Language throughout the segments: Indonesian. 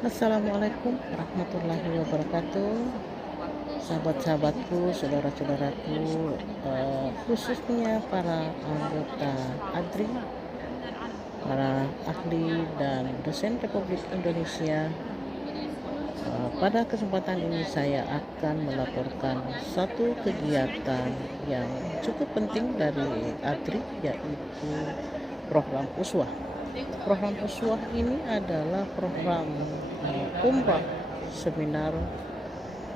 Assalamualaikum warahmatullahi wabarakatuh. Sahabat-sahabatku, saudara-saudaraku, khususnya para anggota ADRI, para ahli dan dosen Republik Indonesia. Pada kesempatan ini saya akan melaporkan satu kegiatan yang cukup penting dari ADRI, yaitu program USWA. Program USWA ini adalah program umrah seminar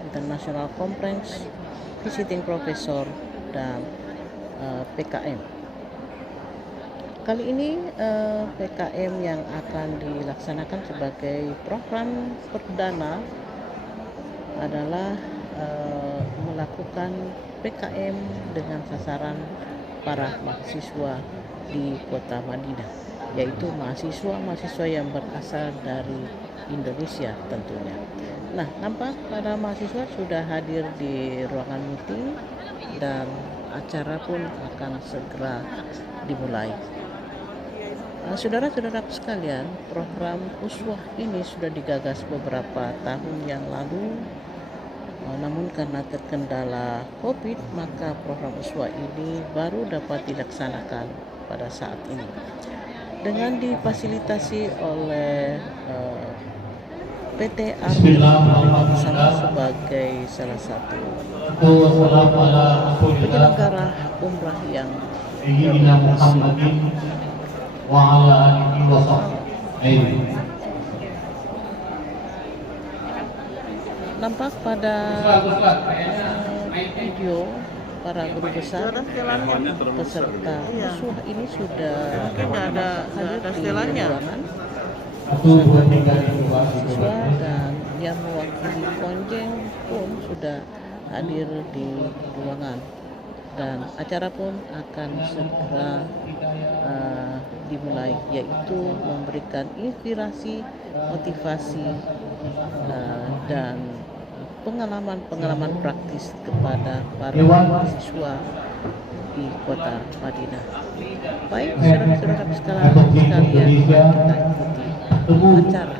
International Conference Visiting Professor dan PKM. Kali ini PKM yang akan dilaksanakan sebagai program perdana adalah melakukan PKM dengan sasaran para mahasiswa di kota Madinah, yaitu mahasiswa-mahasiswa yang berasal dari Indonesia tentunya. Nah, nampak para mahasiswa sudah hadir di ruangan meeting dan acara pun akan segera dimulai. Saudara-saudara sekalian, program USWA ini sudah digagas beberapa tahun yang lalu, namun karena terkendala COVID, maka program USWA ini baru dapat dilaksanakan pada saat ini dengan difasilitasi oleh PT Army sebagai salah satu penyelenggara umrah yang nampak pada video para guru besar peserta USWA ini sudah hadir di ruangan mahasiswa, dan yang mewakili Konjeng pun sudah hadir di ruangan, dan acara pun akan segera dimulai, yaitu memberikan inspirasi, motivasi, dan pengalaman praktis kepada para mahasiswa di kota Madinah. Baik, saudara-saudara sekalian, kita ikuti acara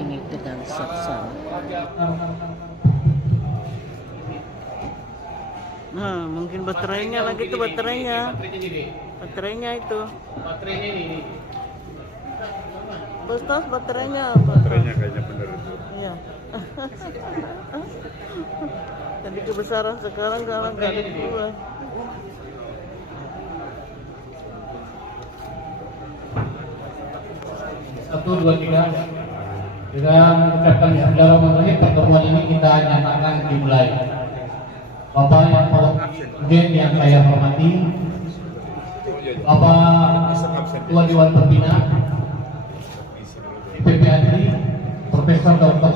ini dengan saksama. Nah, mungkin baterainya lagi tuh baterainya itu. Baterainya ini. Ustaz, baterainya Kayaknya bener itu. iya. Tadi kebesaran, sekarang nggak ada dua. Satu, dua, tiga. Dengan ucapkan bismillahirrahmanirrahim, pertemuan ini kita nyatakan dimulai. Bapak yang yang saya hormati, Bapak Ketua Dewan Pembina PPADRI, Profesor Dr.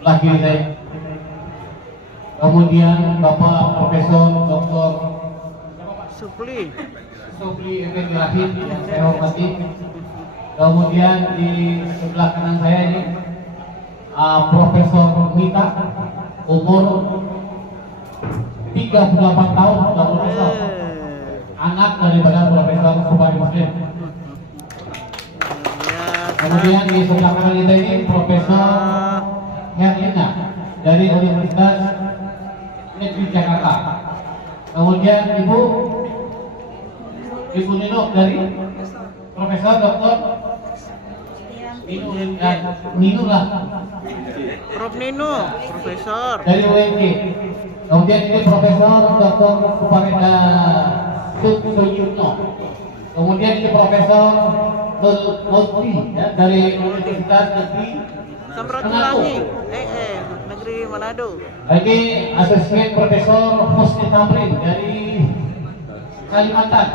Lagi saya. Kemudian Bapak Profesor Dr. Supli Effendi Rahim yang saya hormati. Kemudian di sebelah kanan saya ini Profesor Mita, umur 38 tahun, sudah profesor, anak daripada Profesor Subari Muslim. Kemudian di sebelah kanan kita ini Profesor Herlina dari Universitas Negeri Jakarta. Kemudian Ibu Nino dari Profesor Dr. Nino lah. Prof Nino, Profesor Dari UNJ. Kemudian ini Profesor Dr. Supareda Suyutno. Kemudian ini Profesor Lutfi ya, dari Universitas Negeri Samratulangi, Negeri Manado. Lagi Asisten Profesor Husni Tamrin dari Kalimantan.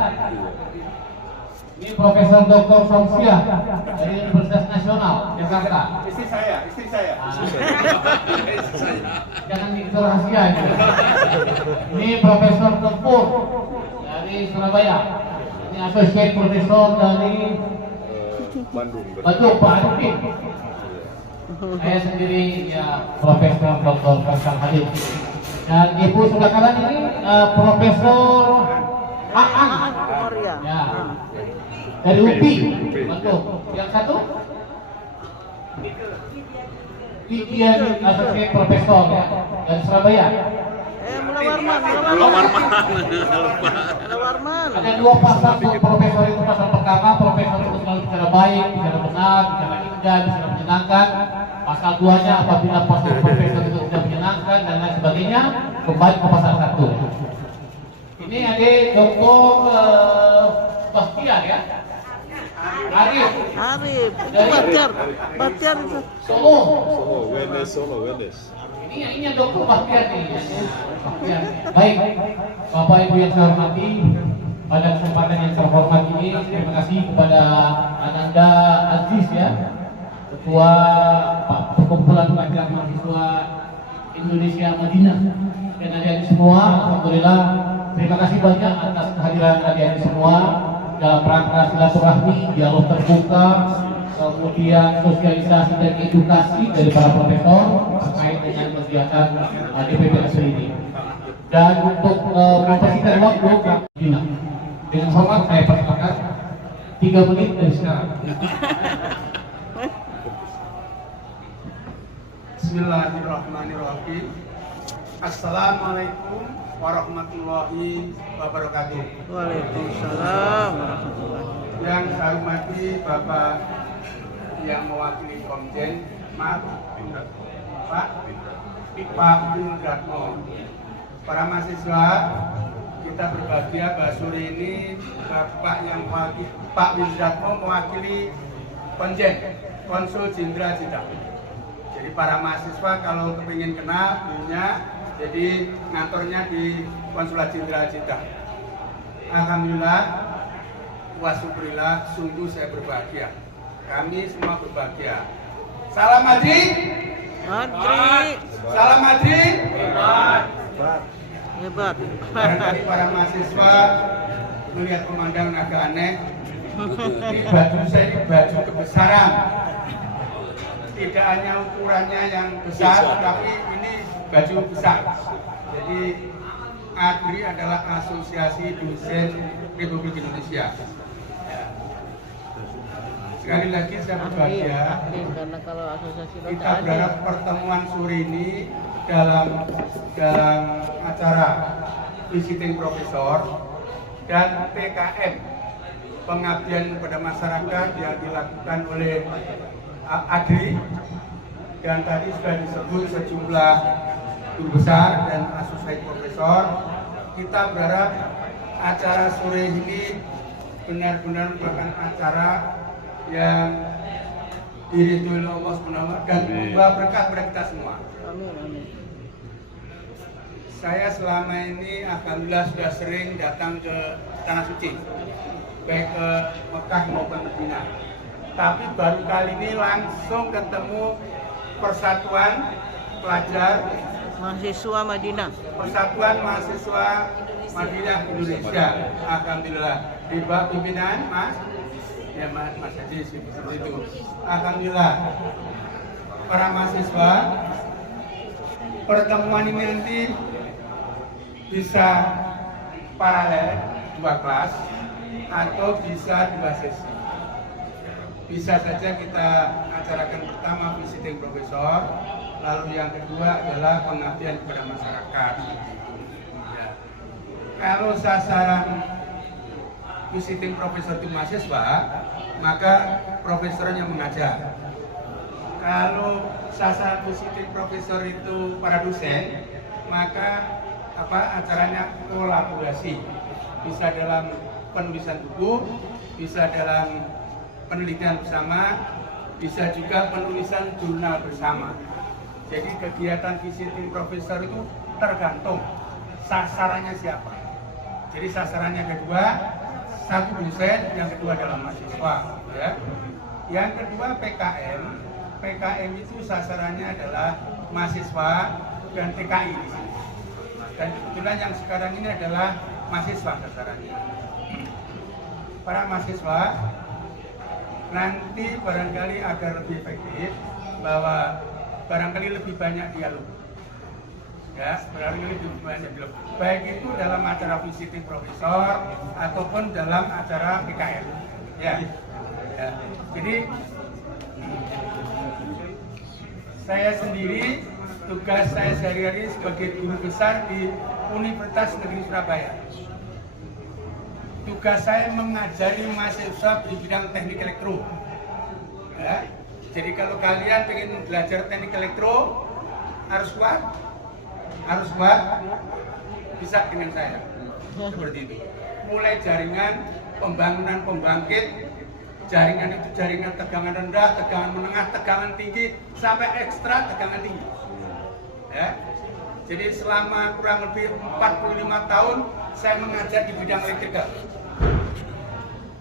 Ini Profesor Dr. Samsia dari Universitas Nasional Jakarta. Istri saya. Jangan itu rahasia ini. Ini Profesor Tempur dari Surabaya. Ini Asosiat Profesor dari Bandung. Pak Arifin. Saya sendiri ya Profesor Dr. Faisal Halim. Dan Ibu sebelah kanan ini Profesor Aan. Ya. Dari UPI. Betul. Yang satu Lydia Associate Profesor ya, dari Surabaya. Mula Warman. Ada dua pasal untuk profesor itu. Pasal pertama, profesor itu selalu bicara baik, bicara benar, bicara indah, bicara menyenangkan. Pasal duanya, apabila pasal profesor itu tidak menyenangkan dan lain sebagainya, kembali ke pasal 1. Ini ada Dr. Bahtiar ya, Arif Itu Bahtiar itu. Solo. Solo, Wendes. Ini Dr. Bahtiar nih. Bahtiar. Baik, Bapak Ibu yang saya hormati, pada kesempatan yang terhormat ini, terima kasih kepada Ananda Aziz ya, Ketua Perkumpulan Laki-laki Mahasiswa Indonesia Madinah, dan adik-adik semua. Alhamdulillah, terima kasih banyak atas kehadiran adik-adik semua dalam rangka silaturahmi, dialog terbuka, kemudian sosialisasi dan edukasi dari para profesor terkait dengan kegiatan DPP Asri ini. Dan untuk mempersingkat waktu, dengan hormat saya persilakan 3 menit dari sekarang. Bismillahirrahmanirrahim. Assalamualaikum warahmatullahi wabarakatuh. Waalaikumsalam warahmatullahi. Yang saya hormati Bapak yang mewakili Komjen, Pak Windratmo, para mahasiswa, kita berbahagia bahwa sore ini Bapak yang mewakili Pak Windratmo mewakili Komjen, Konsul Jenderal Jeddah. Jadi para mahasiswa kalau kepingin kenal punya, jadi ngantornya di Konsulat Jenderal Jeddah. Alhamdulillah, wasyukurillah, sungguh saya berbahagia. Kami semua berbahagia. Salam Madrid. Salam Madrid. Hebat. Barangkali para mahasiswa melihat pemandangan agak aneh. Ini baju saya ini baju kebesaran. Tidak hanya ukurannya yang besar, tapi ini baju besar. Jadi ADRI adalah Asosiasi Dosen Republik Indonesia. Sekali lagi saya berbahagia. Karena kalau asosiasi Kita berharap pertemuan sore ini dalam acara visiting profesor dan PKM, pengabdian kepada masyarakat yang dilakukan oleh ADRI, dan tadi sudah disebut sejumlah guru besar dan asosiasi profesor. Kita berharap acara sore ini benar-benar merupakan acara yang diridhoi oleh Allah SWT dan membawa berkah kepada kita semua. Amin. Saya selama ini alhamdulillah sudah sering datang ke Tanah Suci, baik ke Mekah maupun Madinah. Tapi baru kali ini langsung ketemu Persatuan Pelajar Mahasiswa Madinah. Persatuan Mahasiswa Madinah Indonesia. Alhamdulillah di bawah pimpinan Mas Haji seperti itu. Alhamdulillah para mahasiswa, pertemuan ini nanti bisa paralel 2 kelas atau bisa 2 sesi. Bisa saja kita acarakan pertama visiting profesor, lalu yang kedua adalah pengabdian kepada masyarakat. Ya. Kalau sasaran visiting profesor itu mahasiswa, maka profesornya mengajar. Kalau sasaran visiting profesor itu para dosen, maka acaranya kolaborasi. Bisa dalam penulisan buku, bisa dalam penelitian bersama, bisa juga penulisan jurnal bersama. Jadi kegiatan visiting profesor itu tergantung sasarannya siapa. Jadi sasarannya kedua, 1 dosen, yang kedua adalah mahasiswa. Ya. Yang kedua PKM. PKM itu sasarannya adalah mahasiswa dan TKI di sini. Dan kebetulan yang sekarang ini adalah mahasiswa sasarannya. Para mahasiswa nanti barangkali agar lebih efektif, bahwa barangkali lebih banyak dialog. Ya, barangkali lebih banyak dialog. Baik itu dalam acara visiting profesor ataupun dalam acara PKM. Ya. Jadi saya sendiri, tugas saya sehari-hari sebagai guru besar di Universitas Negeri Surabaya. Tugas saya mengajari mahasiswa di bidang teknik elektro. Ya. Jadi kalau kalian ingin belajar teknik elektro, harus kuat, bisa dengan saya. Seperti itu. Mulai jaringan, pembangunan pembangkit, jaringan itu jaringan tegangan rendah, tegangan menengah, tegangan tinggi, sampai ekstra tegangan tinggi. Ya. Jadi selama kurang lebih 45 tahun saya mengajar di bidang elektrikal.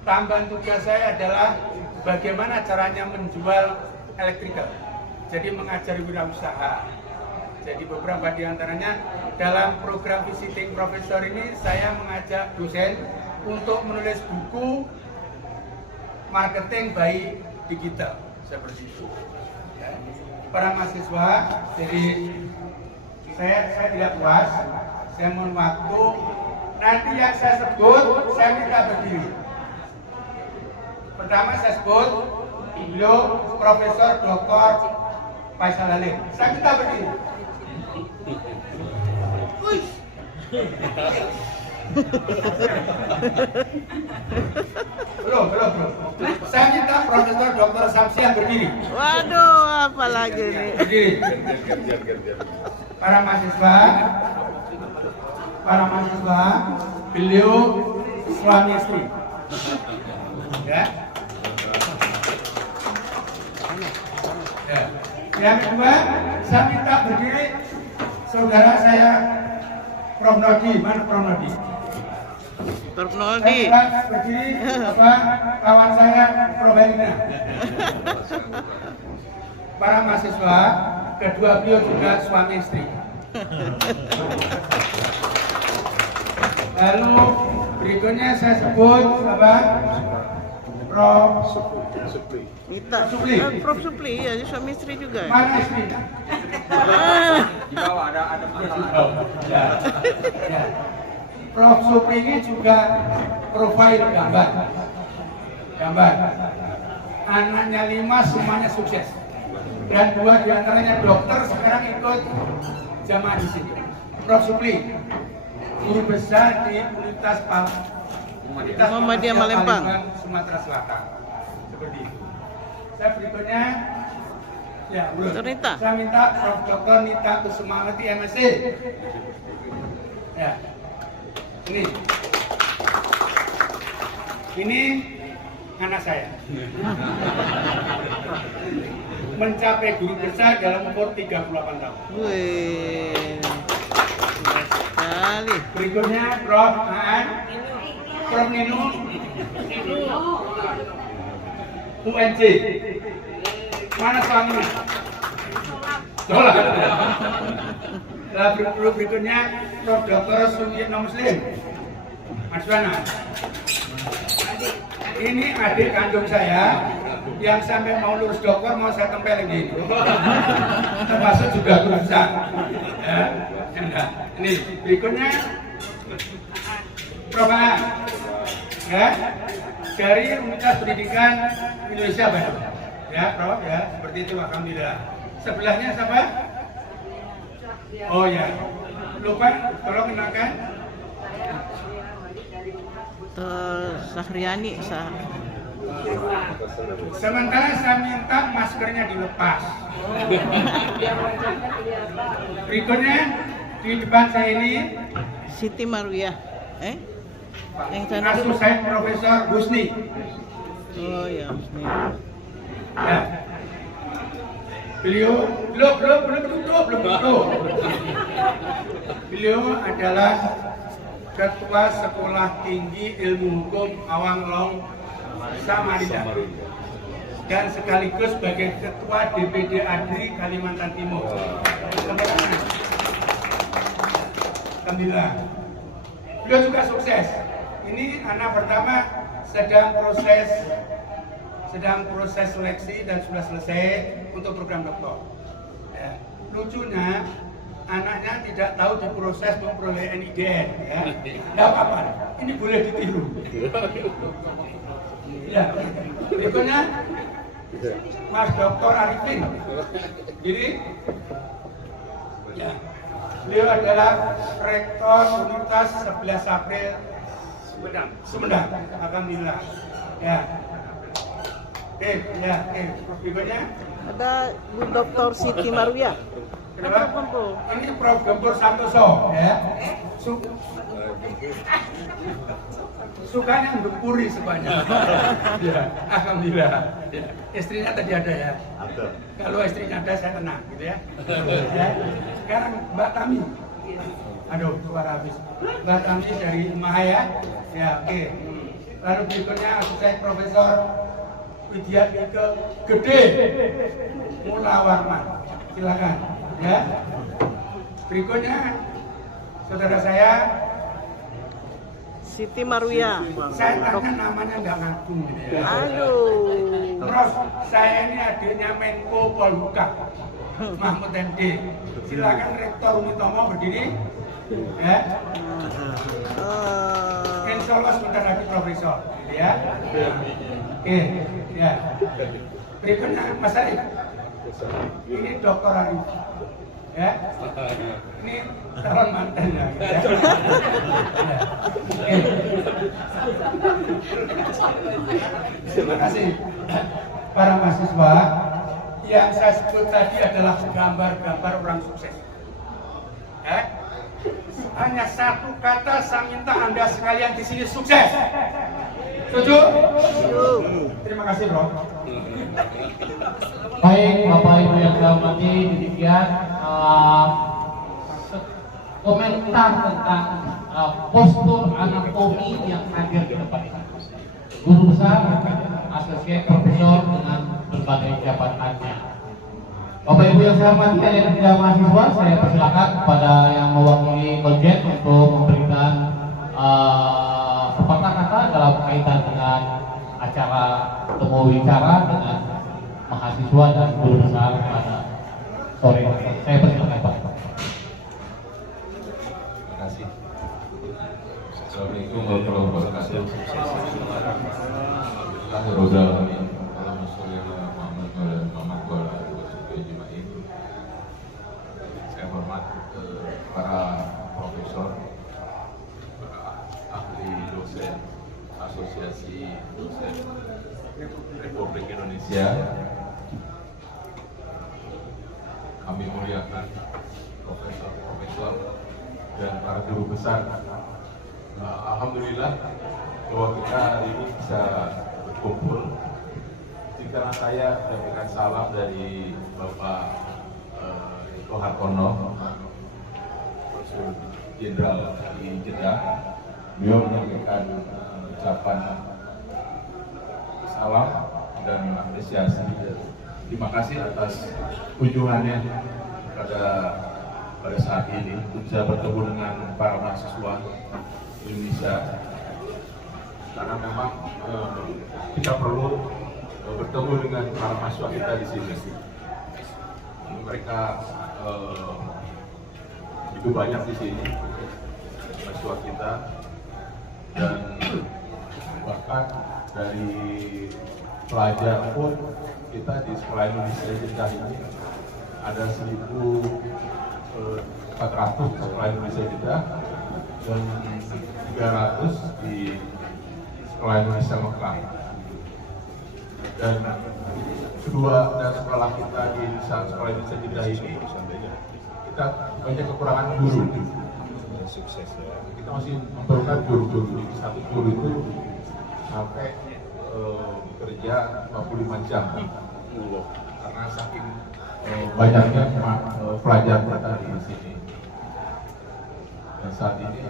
Tambahan tugas saya adalah bagaimana caranya menjual elektrikal. Jadi mengajari wirausaha. Jadi beberapa di antaranya dalam program visiting profesor ini saya mengajak dosen untuk menulis buku marketing by digital seperti itu. Ya. Para mahasiswa, jadi saya tidak puas, saya mohon waktu. Nanti yang saya sebut, saya minta berdiri. Pertama saya sebut, beliau Profesor Dr. Faisal Halim. Saya minta berdiri. Belum. Saya minta Profesor Dr. Samsiah berdiri. Waduh, apa lagi nih? Berdiri. Para mahasiswa, beliau suami istri. Ya. Yang kedua, saya minta berdiri saudara saya Prof. Nodi. Mana Prof. Nodi? Prof. Nodi. Saya berdiri kawan saya Prof. Helina. Para mahasiswa, kedua beliau juga suami istri. Lalu berikutnya saya sebut Prof. Supli. Nita. Supli. Prof. Supli, ya, suami istri juga. Mana istri? Di bawah ada Ya. Prof. Supli ini juga profil gambar. Anaknya 5 semuanya sukses. Dan 2 diantaranya dokter sekarang ikut jamaah di sini. Prof. Supli, guru besar di Universitas Muhammadiyah Palembang, Sumatera Selatan. Seperti itu. Saya berikutnya, ya belum. Nita. Saya minta Prof. Dr. Nita Kusumawati MSc. Ya, ini anak saya. Mencapai guru besar dalam umur 38 tahun. Wih, sekali. Berikutnya Prof. Aan, Prof. Nino, UNJ. Mana suaminya? Sholat. Berikutnya Prof. Dr. Suyitno Muslim, Maswana. Ini adik kandung saya yang sampai mau lulus dokter mau saya tempelin ini. Termasuk juga guru besar. Ya. Nah, ini berikutnya Prof. Aan, ya, dari Universitas Pendidikan Indonesia Barat. Ya, Prof, ya, seperti itu, alhamdulillah. Sebelahnya siapa? Oh ya, lupa, tolong kenalkan. Sahriani, Sementara saya minta maskernya dilepas. Berikutnya di depan saya ini Siti Marwiyah. Yang sana dulu. Asosiat Profesor Husni. Oh ya, Husni. Ya. Beliau belum duduk. Beliau adalah Ketua Sekolah Tinggi Ilmu Hukum Awanglong Samarinda dan sekaligus sebagai Ketua DPD ADRI Kalimantan Timur. Alhamdulillah. Beliau juga sukses. Ini anak pertama sedang proses seleksi dan sudah selesai untuk program doktor. Ya. Lucunya anaknya tidak tahu diproses memperoleh NIDN. Ya. Tidak apa-apa. Ini boleh ditiru. Ya. Berikutnya Mas Dr. Arifin. Jadi, ya, beliau adalah Rektor Universitas 11 April Sumedang. Alhamdulillah. Ya. Oke, ya, oke. Berikutnya. Ada Bu Dr. Siti Marwiyah. Kenapa? Ini Prof. Gempur Santoso, ya. Sukanya gempuri sebanyak. Ya, alhamdulillah. Ya. Istrinya tadi ada ya. Ada. Kalau istrinya ada saya tenang, gitu ya. Ya. Sekarang Mbak Tami. Aduh, suara habis. Mbak Tami dari Mahaya. Ya, oke. Lalu berikutnya asisten Profesor Widya Mika Gede Mula Warman. Silakan. Ya. Berikutnya saudara saya Siti Marwiyah. saya tanya namanya nggak ngaku gitu ya. Aduh. Terus saya ini adiknya Menko Polhukam Mahmud MD. Silakan Rektor Unitomo berdiri. Ya. Insya Allah sebentar lagi Profesor, gitu ya. Oke, ya. Berikutnya Mas Arif. Ini Dr. Arif. Ya. Ini calon mantannya. Gitu ya. Ya. Oke. Terima kasih para mahasiswa. Yang saya sebut tadi adalah gambar-gambar orang sukses. Hanya satu kata saya minta Anda sekalian di sini sukses. Setuju? Terima kasih, Bro. Baik, Bapak Ibu yang saya hormati, demikian komentar tentang postur anatomi yang hadir di depan ini. Guru besar, asosiat profesor dengan berbagai jabatannya. Bapak Ibu yang saya hormati, yang tidak mahasiswa, saya persilakan kepada yang mewakili Konjen untuk memberikan sepatah kata dalam kaitan dengan acara temu bicara dengan mahasiswa dan guru besar pada sore ini. Saya persilakan Pak. Terima kasih. Assalamualaikum warahmatullahi wabarakatuh. Alhamdulillah. Saya hormat para profesor, para ahli dosen, asosiasi dosen Republik Indonesia. Kami muliakan profesor-profesor dan para guru besar. Alhamdulillah bahwa kita hari ini bisa berkumpul. Karena saya mendapatkan salam dari Bapak Eko Hartono, Konsul Jenderal di Jeddah. Beliau menyampaikan ucapan salam dan apresiasi. Terima kasih atas kunjungannya pada saat ini untuk bisa bertemu dengan para mahasiswa Indonesia. Karena memang kita perlu bertemu dengan para mahasiswa kita di sini. Mereka itu banyak di sini mahasiswa kita, dan bahkan dari pelajar pun kita di Sekolah Indonesia Jeddah ini ada 1.400 Sekolah Indonesia Jeddah dan 300 di Sekolah Indonesia Mekah. Dan kedua sekolah kita di Sekolah Indonesia Jeddah ini kita banyak kekurangan guru. Kita masih memerlukan guru-guru. Jadi satu guru itu sampai bekerja 25 jam karena saking banyaknya pelajar kita di sini. Dan saat ini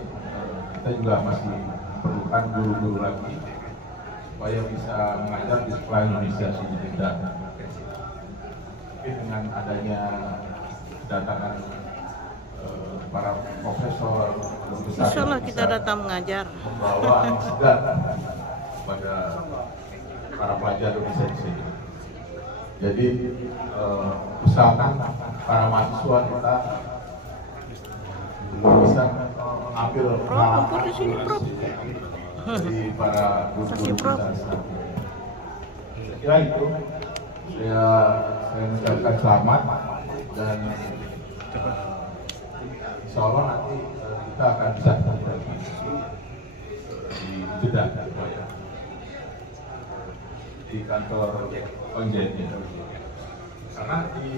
kita juga masih memerlukan guru-guru lagi supaya bisa mengajar di Sekolah Indonesia di Jeddah. Tapi dengan adanya kedatangan para profesor besar, Insya Allah kita datang mengajar. membawa segar pada para pelajar Indonesia di sini. Jadi usahakan para mahasiswa kita bisa mengambil Kumpul di sini, Prof. dari para guru-guru kita. Saya kira itu. saya mengucapkan selamat dan insya Allah nanti kita akan bisa di Jeddah di kantor Onjetnya. Karena di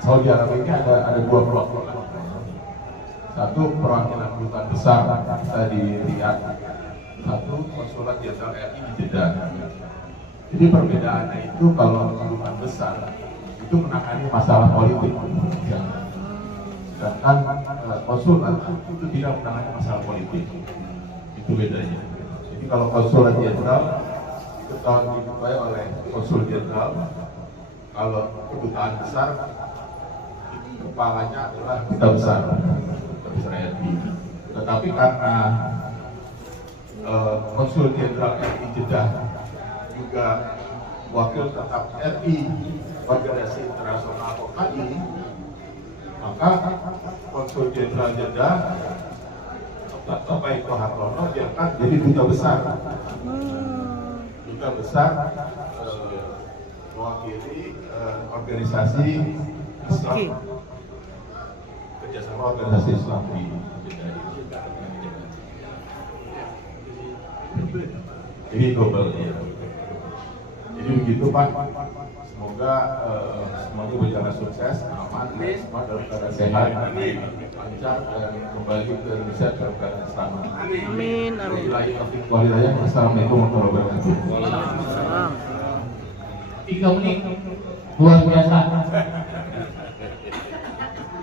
Saudi Arabia ini ada dua perwakilan. Satu perwakilan kedutaan besar kita di Riyadh, satu konsulat jenderal RI di Jeddah. Jadi perbedaannya itu kalau kedutaan besar itu menangani masalah politik, sedangkan konsulat itu tidak menangani masalah politik. Itu bedanya. Jadi kalau konsulat jenderal itu diketuai oleh konsul jenderal, kalau kedutaan besar kepalanya adalah duta besar RI. Tetapi karena konsul jenderal RI Jeddah juga wakil tetap RI Organisasi Internasional OKI, maka konsul jenderal Jeddah Bapak Eko Hartono diangkat jadi duta besar. Duta besar mewakili organisasi Islam, kerjasama organisasi Islam di Jeddah. Jadi global ya. Jadi begitu Pak. Semoga semuanya berjalan sukses, aman, semua dalam keadaan sehat, lancar dan kembali ke Indonesia dalam keadaan selamat. Amin. Assalamualaikum warahmatullahi wabarakatuh. Salam. 3 menit luar biasa.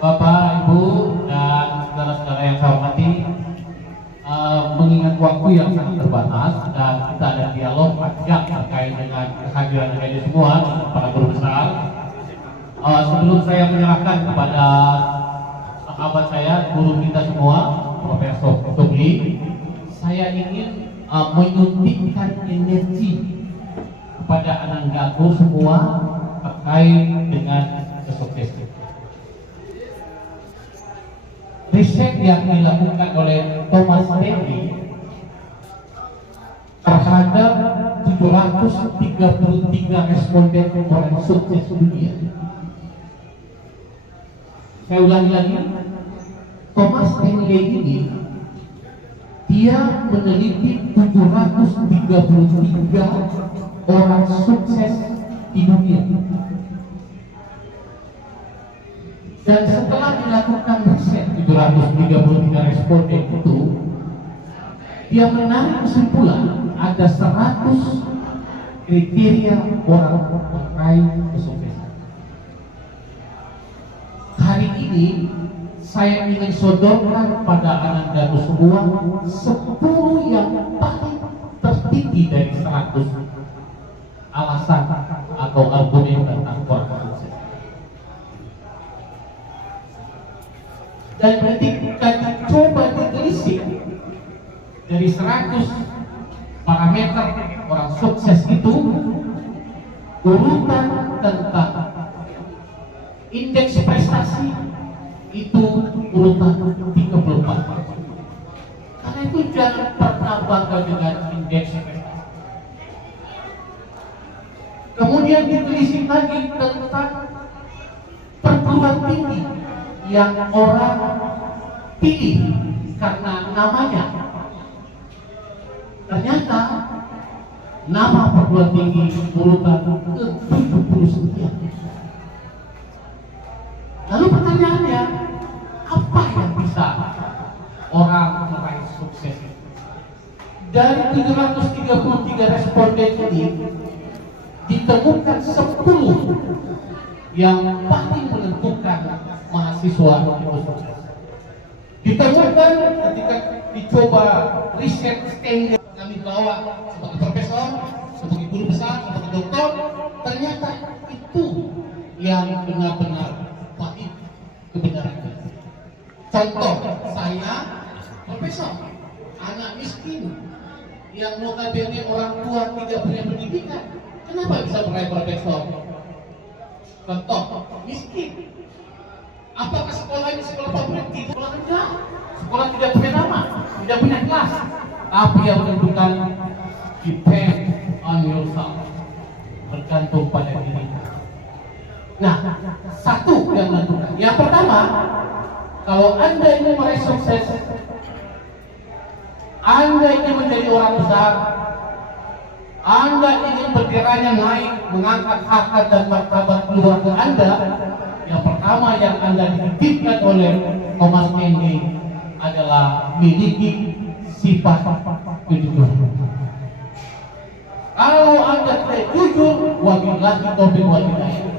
Bapak, Ibu, dan saudara-saudara yang saya hormati, mengingat waktu yang sangat terbatas dan kita ada dialog panjang terkait dengan kehadiran ini semua para guru besar. Sebelum saya menyerahkan kepada sahabat saya, guru kita semua, Profesor Tugli, saya ingin menyuntikkan energi kepada anak-anakku semua terkait dengan kesuksesan. Riset yang dilakukan oleh Thomas Stanley terhadap 733 responden orang sukses dunia. Saya ulangi lagi, Thomas Stanley ini dia meneliti 733 orang sukses di dunia. Dan setelah dilakukan riset 733 responden itu, dia menarik kesimpulan ada 100 kriteria orang meraih kesuksesan. Hari ini saya ingin sodorkan pada anak-anak semua 10 yang paling tertinggi dari 100 alasan atau argumen tentang orang sukses. Dan ketika dicoba ditelisik dari 100 parameter orang sukses itu, urutan tentang indeks prestasi itu urutan 34. Karena itu jangan pernah bangga dengan indeks prestasi. Kemudian ditelisik lagi tentang perguruan tinggi yang orang pilih karena namanya. Ternyata nama perguruan tinggi urutan ke-70 Lalu pertanyaannya, apa yang bisa orang meraih sukses? Dari 733 responden ini ditemukan 10 yang paling menentukan mahasiswa itu sukses. Ditemukan ketika dicoba riset Stanley, kami bawa sebagai profesor, sebagai guru besar, sebagai doktor, ternyata itu yang benar-benar baik kebenarannya. Contoh, saya profesor, anak miskin yang notabene orang tua tidak punya pendidikan, kenapa bisa meraih profesor? Contoh, miskin. Apakah sekolah ini sekolah favorit? Tidak, sekolah rendah, sekolah tidak punya nama, tidak punya kelas. Tapi yang menentukan depend on yourself. bergantung pada diri. Nah, satu yang menentukan. Yang pertama, kalau Anda ingin meraih sukses, Anda ingin menjadi orang besar, Anda ingin bendera naik, mengangkat harkat dan martabat keluarga Anda, yang pertama yang Anda dititipkan oleh Thomas Kendi adalah miliki sifat kejujuran. Kalau Anda tidak jujur, wabillahi taufiq wal hidayah.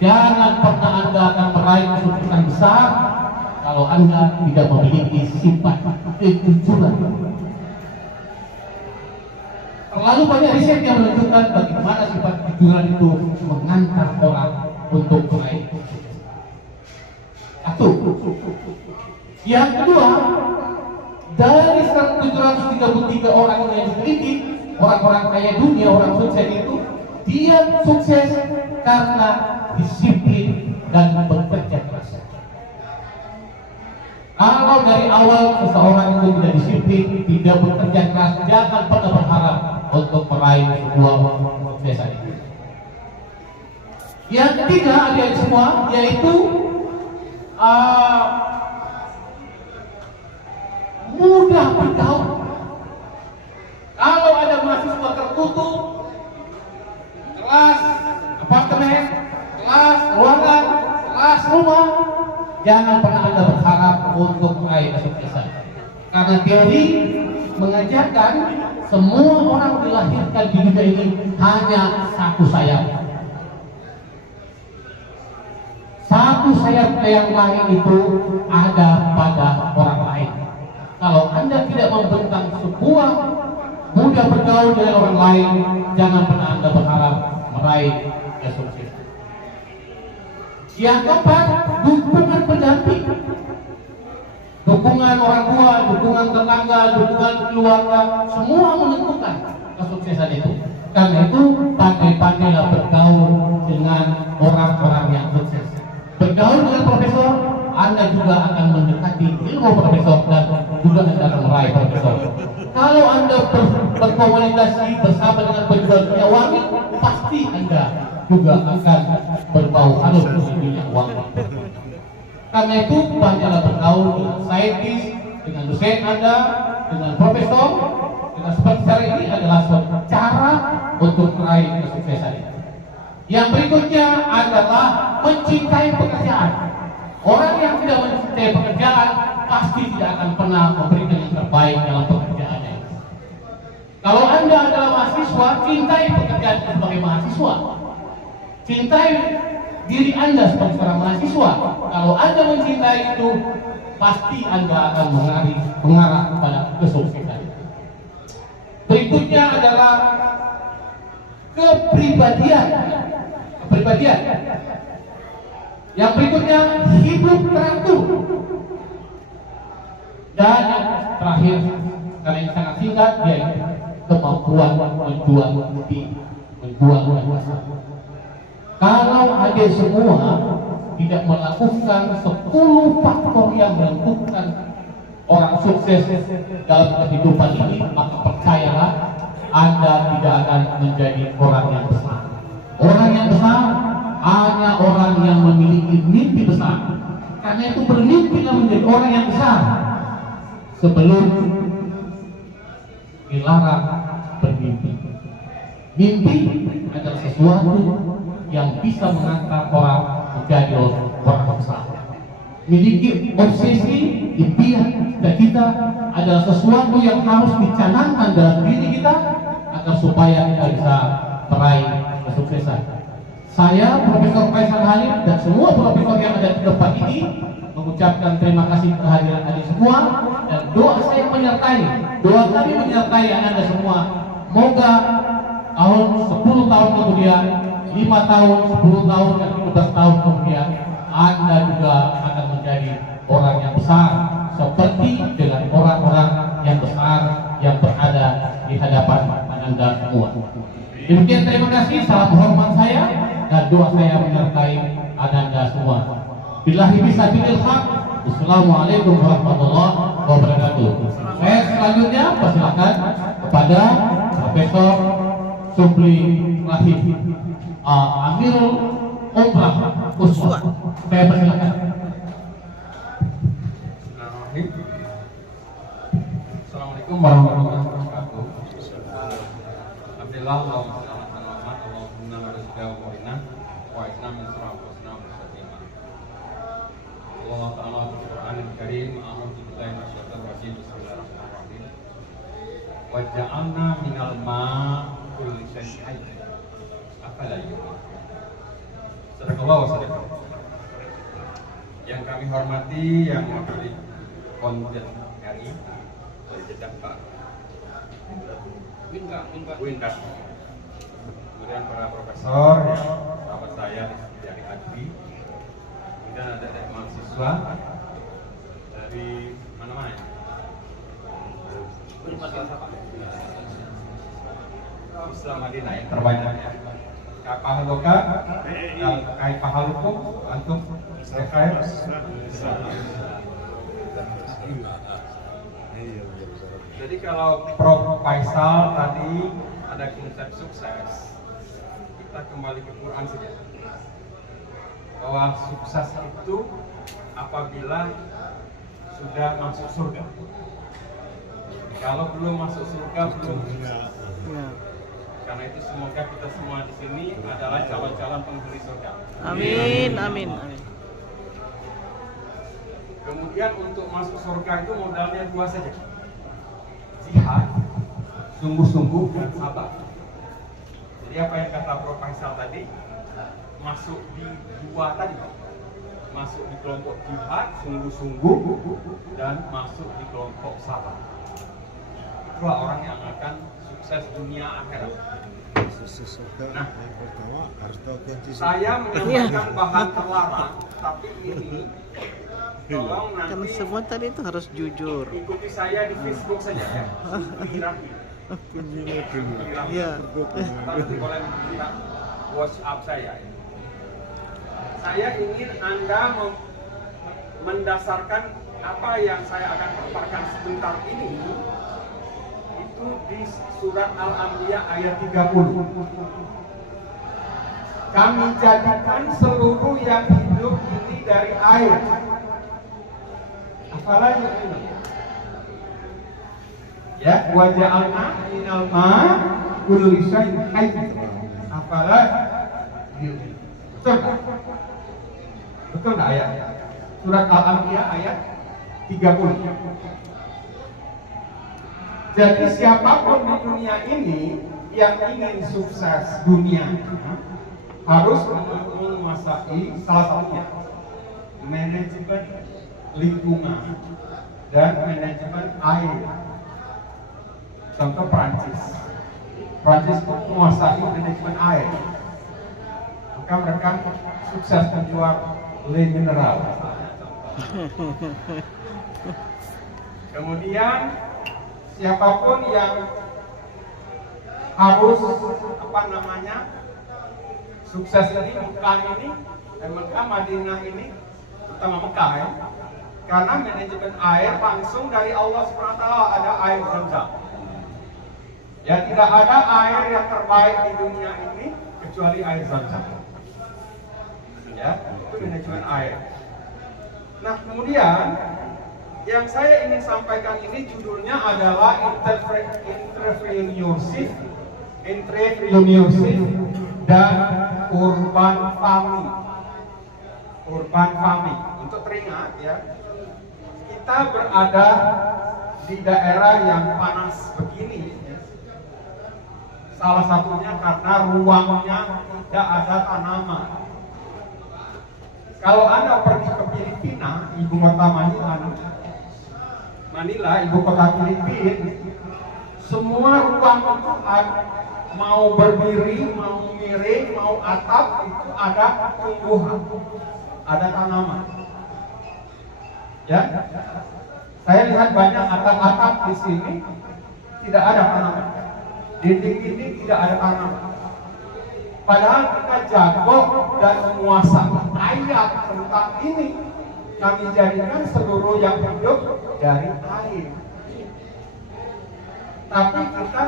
Jangan pernah Anda akan meraih kesuksesan besar kalau Anda tidak memiliki sifat kejujuran. Terlalu banyak riset yang menunjukkan bagaimana sifat kejujuran itu mengantar orang untuk meraih sukses. Satu. Yang kedua, dari 733 orang yang diteliti, orang-orang kaya dunia, orang sukses itu, dia sukses karena disiplin dan bekerja keras. Kalau dari awal seseorang itu tidak disiplin, tidak bekerja keras, jangan pernah berharap untuk meraih sebuah kesuksesan itu. Yang ketiga, adik-adik semua, yaitu mudah bergaul. Kalau ada mahasiswa tertutup, kelas apartemen, kelas ruangan, kelas rumah, jangan pernah Anda berharap untuk meraih kesuksesan. Karena teori mengajarkan semua orang dilahirkan di dunia ini hanya satu sayap. Satu sayap yang lain itu ada pada orang lain. Kalau Anda tidak membentang sebuah mudah bergaul dengan orang lain, jangan pernah Anda berharap meraih kesuksesan. Yang keempat, dukungan pendamping. Dukungan orang tua, dukungan tetangga, dukungan keluarga, semua menentukan kesuksesan itu. Karena itu, pandai-pandailah bergaul dengan orang-orang yang sukses. Bergaul dengan profesor, Anda juga akan mendekati ilmu profesor dan juga Anda akan meraih profesor. Kalau Anda berkomunikasi bersama dengan penjual minyak wangi, pasti Anda juga akan berbau halus dengan minyak wangi. Karena itu, banyaklah bergaul dengan saintis, dengan dosen Anda, dengan profesor, dengan seperti cara ini adalah suatu cara untuk meraih kesuksesan itu. Yang berikutnya adalah mencintai pekerjaan. Orang yang tidak mencintai pekerjaan pasti tidak akan pernah memberikan yang terbaik dalam pekerjaannya. Kalau Anda adalah mahasiswa, cintai pekerjaan sebagai mahasiswa. Cintai diri Anda sebagai seorang mahasiswa. Kalau Anda mencintai itu, pasti Anda akan mengarah kepada kesuksesan. Berikutnya adalah kepribadian. Yang berikutnya, hidup teratur. Dan yang terakhir, karena ini sangat singkat, yaitu kemampuan menjual kuasa. Kalau adik semua tidak melakukan 10 faktor yang menentukan orang sukses dalam kehidupan ini, maka percayalah Anda tidak akan menjadi orang yang besar. Orang yang besar hanya orang yang memiliki mimpi besar. Karena itu bermimpilah menjadi orang yang besar sebelum dilarang bermimpi. Mimpi adalah sesuatu yang bisa mengantar orang menjadi orang besar. Memiliki obsesi, impian, cita-cita adalah sesuatu yang harus dicanangkan dalam diri kita agar supaya kita bisa meraih kesuksesan. Saya, Profesor Faisal Halim, dan semua profesor yang ada di tempat ini mengucapkan terima kasih kehadiran Anda semua, dan doa saya menyertai, doa kami menyertai Anda semua. Moga tahun 10 tahun kemudian, 5 tahun, 10 tahun, dan 15 tahun kemudian, Anda juga akan menjadi orang yang besar seperti dengan orang-orang yang besar yang berada di hadapan Anda semua. Demikian, terima kasih, salam hormat saya dan doa saya menyertai Anda semua. Billahi bisabilil haq. Assalamualaikum warahmatullahi wabarakatuh. Saya selanjutnya persilakan kepada Profesor Tupli Wahid Amirul Umrah Uswah. Saya persilakan. Assalamualaikum warahmatullahi wabarakatuh. Alhamdulillah, Allahumma rizqa wa inna wa isna min surah wa isna mustaqimah. Allah Ta'ala Al-Quranil Karim, a'udzu billahi minasyaitonir rajim. Bismillahirrahmanirrahim. Wa ja'alna minal ma'i kulli syai'in hayy. Afala yu'minun. Sadaqallah wa sadaqah. Yang kami hormati, yang mewakili Konjen RI dari Jeddah Pak Windas, kemudian para profesor yang sahabat saya dari Agri, kemudian ada mahasiswa dari mana-mana ya? Islam Madinah yang terbanyak ya. Pahaluka, kai pahalukum, antum, saya. Jadi kalau Prof Faisal tadi ada konsep sukses, kita kembali ke Quran saja. Bahwa sukses itu apabila sudah masuk surga. Kalau belum masuk surga belum. Karena itu semoga kita semua di sini adalah calon-calon penghuni surga. Amin, amin, amin. Kemudian untuk masuk surga itu modalnya dua saja. Jihad, sungguh-sungguh dan sabar. Jadi apa yang kata Prof Faisal tadi, masuk di dua tadi, masuk di kelompok jihad, sungguh-sungguh, dan masuk di kelompok sabar. Itulah orang yang akan sukses dunia akhirat. Nah, saya menyampaikan bahan terlarang, tapi ini tolong nanti Kan semua tadi itu harus jujur. ikuti saya di Facebook saja ya. Iya. Nanti boleh minta WhatsApp saya. Saya ingin Anda mendasarkan apa yang saya akan paparkan sebentar ini itu di surat Al-Anbiya ayat 30. Kami jadikan seluruh yang hidup ini dari air. Apalagi ini? Ya, waja'alna minal ma' kulli syai'in hayy. Apalagi? Betul tak? Betul tak ayat? Surat Al-Anbiya ayat 30. Jadi siapapun di dunia ini yang ingin sukses dunia harus menguasai salah satunya manajemen lingkungan dan manajemen air. Contoh Prancis menguasai manajemen air, maka mereka sukses menjual le mineral. Kemudian siapapun yang harus sukses ini, Mekah ini, Mekah Madinah ini, terutama Mekah ya, karena manajemen air langsung dari Allah SWT ada air Zam-Zam. Ya, tidak ada air yang terbaik di dunia ini kecuali air Zam-Zam. Ya, itu manajemen air. Nah, kemudian yang saya ingin sampaikan ini judulnya adalah entrepreneurship dan urban farming. Untuk teringat ya, kita berada di daerah yang panas begini ya. Salah satunya karena ruangnya tidak ada tanaman. Kalau Anda pergi ke Filipina, ibu kota Manila, ibu kota Filipina, semua ruang itu mau berdiri, mau miring, mau atap itu ada tumbuhan, ada tanaman. Ya, saya lihat banyak atap-atap di sini tidak ada tanaman, dinding ini tidak ada tanaman. Padahal kita jago dan menguasai ayat tentang ini. Kami jadikan seluruh yang hidup dari air. Tapi kita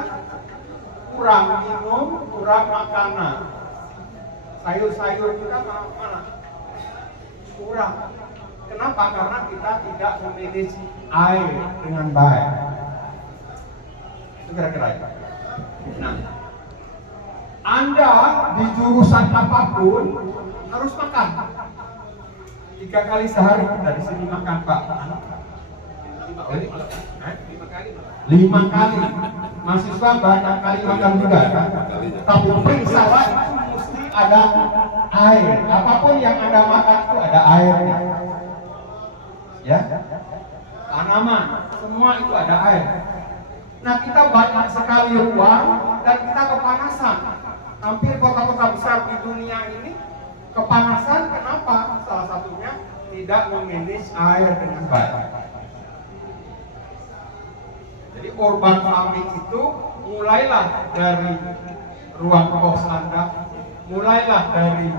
kurang minum, kurang makanan. Sayur-sayur kita mana? Kurang. Kenapa? Karena kita tidak memanage air dengan baik. Itu kira-kira itu. Nah, Anda di jurusan apapun harus makan. 3 kali sehari kita di sini makan, Pak. 5 kali. Mahasiswa banyak kali makan juga. Tapi salah itu mesti ada air. Apapun yang Anda makan itu ada airnya. Ya, tanaman, semua itu ada air. Nah, kita banyak sekali ruang dan kita kepanasan. Hampir kota-kota besar di dunia ini kepanasan. Kenapa? Salah satunya tidak memanage air dengan baik. Jadi urban farming itu mulailah dari ruang kos Anda, mulailah dari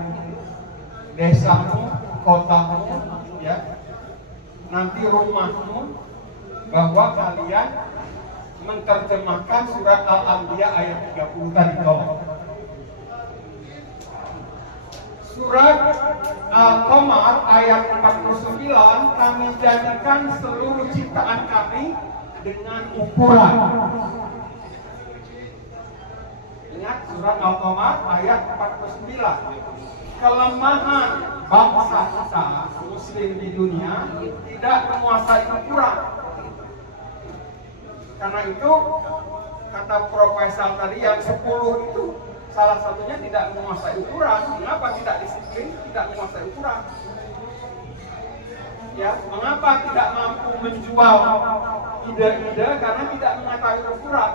desamu, kotamu, ya. Nanti rumahmu, bahwa kalian menerjemahkan surat Al-Anbiya ayat 30 tadi bawah. Surat Al-Qamar ayat 49, kami jadikan seluruh ciptaan kami dengan ukuran. Ingat surat Al-Qamar ayat 49. Kelemahan bangsa kita Muslim di dunia tidak menguasai ukuran. Karena itu kata Profesor tadi yang 10 itu salah satunya tidak menguasai ukuran. Mengapa tidak disiplin? Tidak menguasai ukuran. Ya, mengapa tidak mampu menjual ide-ide? Karena tidak mengetahui ukuran.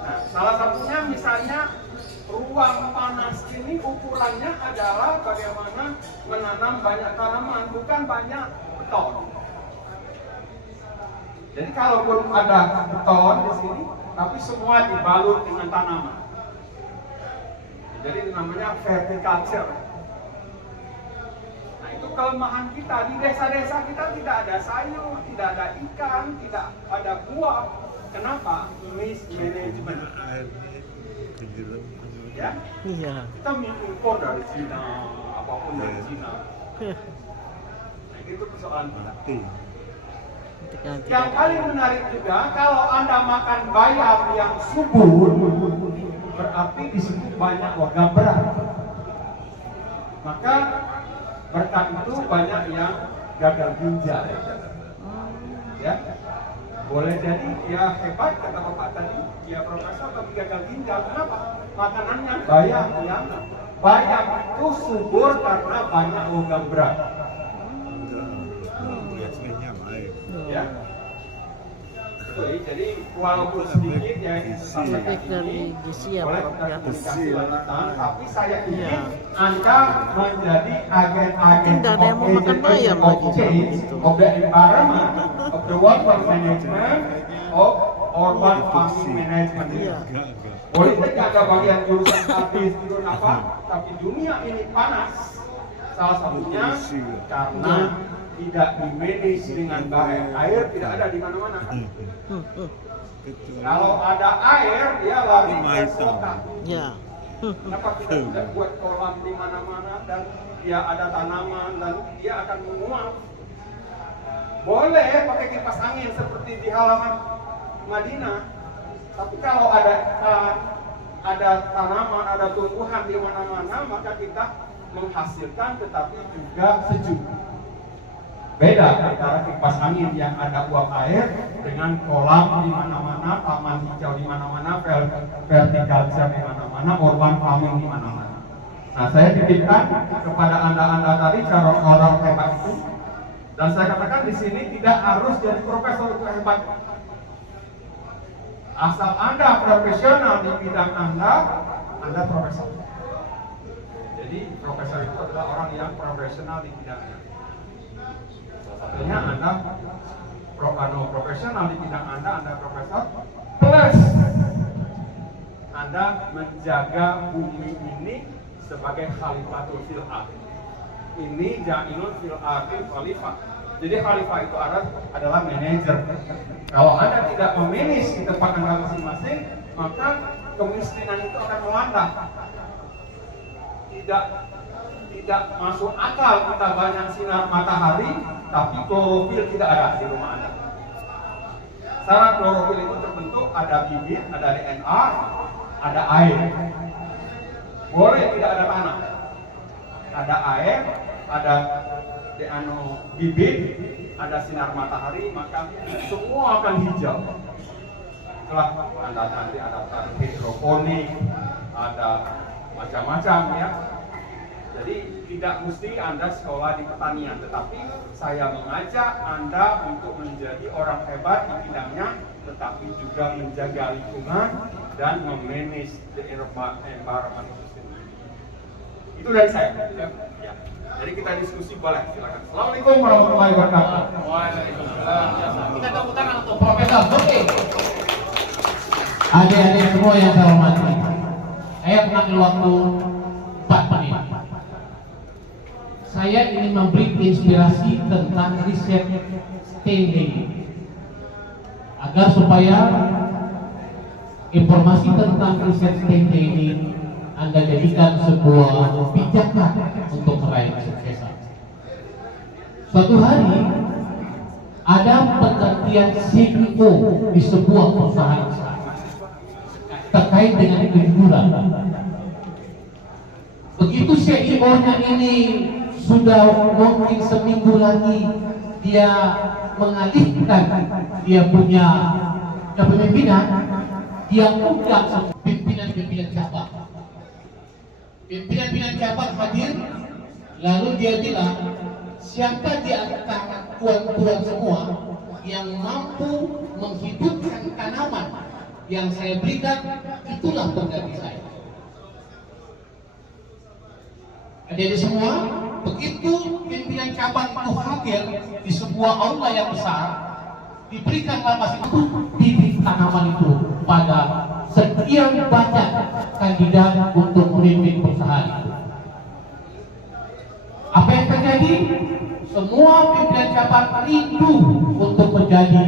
Nah, salah satunya misalnya ruang panas ini ukurannya adalah bagaimana menanam banyak tanaman, bukan banyak beton. Jadi kalaupun ada beton di sini, tapi semua dibalut dengan tanaman. Jadi namanya verticulture. Nah, itu kelemahan kita. Di desa-desa kita tidak ada sayur, tidak ada ikan, tidak ada buah. Kenapa? Mismanagement. Ya? Iya. Kita impor dari Cina, apapun dari Cina. Nah, itu persoalan kita. Yang paling menarik juga, kalau Anda makan bayam yang subur, berarti di situ banyak logam berat. Maka berkat itu banyak yang gagal ginjal. Ya, boleh jadi dia hebat kata bapak tadi, dia profesor tapi gagal ginjal. Kenapa? Makanannya bayam yang bayam itu subur karena banyak logam berat. Ya. Jadi walaupun sedikit ya Efek dari gizi ya, boleh Prof, kita ya. komunikasi lanjutan, tapi saya ingin Anda menjadi agen-agen Tidak ada yang mau makan bayam lagi kalau begitu. of the environment, of the water management, of urban farming management. Iya. Politik ada bagian jurusan habis turun apa, tapi dunia ini panas. Salah satunya karena tidak di-manage dengan baik. Air tidak ada di mana-mana. Kalau ada air, dia lari ke kota. Ya. Kenapa kita tidak buat kolam di mana-mana dan dia ada tanaman dan dia akan menguap? Boleh pakai kipas angin seperti di halaman Madinah. Tapi kalau ada tanaman, ada tumbuhan di mana-mana, maka kita menghasilkan tetapi juga sejuk. Beda antara kipas angin yang ada uap air dengan kolam di mana-mana, taman hijau di mana-mana, verticulture di mana-mana, urban farming di mana-mana. Nah, saya titipkan kepada anda tadi cara orang hebat itu, dan saya katakan di sini tidak harus jadi profesor itu hebat. Asal Anda profesional di bidang Anda profesor. Jadi profesor itu adalah orang yang profesional di bidangnya. Artinya Anda profesional di bidang Anda profesor, plus Anda menjaga bumi ini sebagai khalifatul fil ard. Ini ja'ilun fil ardi khalifah. Jadi khalifah itu adalah manajer. Kalau Anda tidak memanage di tempat Anda masing-masing, maka kemiskinan itu akan melanda. Tidak masuk akal kita banyak sinar matahari, tapi klorofil tidak ada di rumah Anda. Syarat klorofil itu terbentuk ada bibit, ada DNA, ada air. Boleh tidak ada tanah, ada air, ada bibit, ada sinar matahari, maka semua akan hijau. Setelah Anda nanti ada hidroponik, ada macam-macam ya. Jadi tidak mesti Anda sekolah di pertanian, tetapi saya mengajak Anda untuk menjadi orang hebat di bidangnya, tetapi juga menjaga lingkungan dan memanage the environment itu sendiri. Itu dari saya. Ya. Jadi kita diskusi boleh, silakan. Assalamualaikum warahmatullahi wabarakatuh. Waalaikumsalam. Kita tepuk tangan untuk Profesor. Oke. Adik-adik semua yang saya hormati, saya mengambil waktu 4 menit. Saya ingin memberi inspirasi tentang riset Steinhage agar supaya informasi tentang riset Steinhage ini Anda jadikan sebuah pijakan untuk meraih kesuksesan. Suatu hari ada pergantian CEO di sebuah perusahaan terkait dengan kejujuran. Begitu CEO-nya ini sudah mungkin seminggu lagi dia mengalihkan dia punya kepemimpinan, dia undang pimpinan-pimpinan cabang. Pimpinan-pimpinan cabang hadir, lalu dia bilang, siapa di antara tuan-tuan semua yang mampu menghidupkan tanaman yang saya berikan, itulah pengganti saya. Adik-adik semua, begitu pimpinan cabang itu hadir di sebuah aula yang besar, diberikanlah masih itu bibit tanaman itu pada sekian banyak kandidat untuk memimpin perusahaan itu. Apa yang terjadi? Semua pimpinan cabang rindu untuk menjadi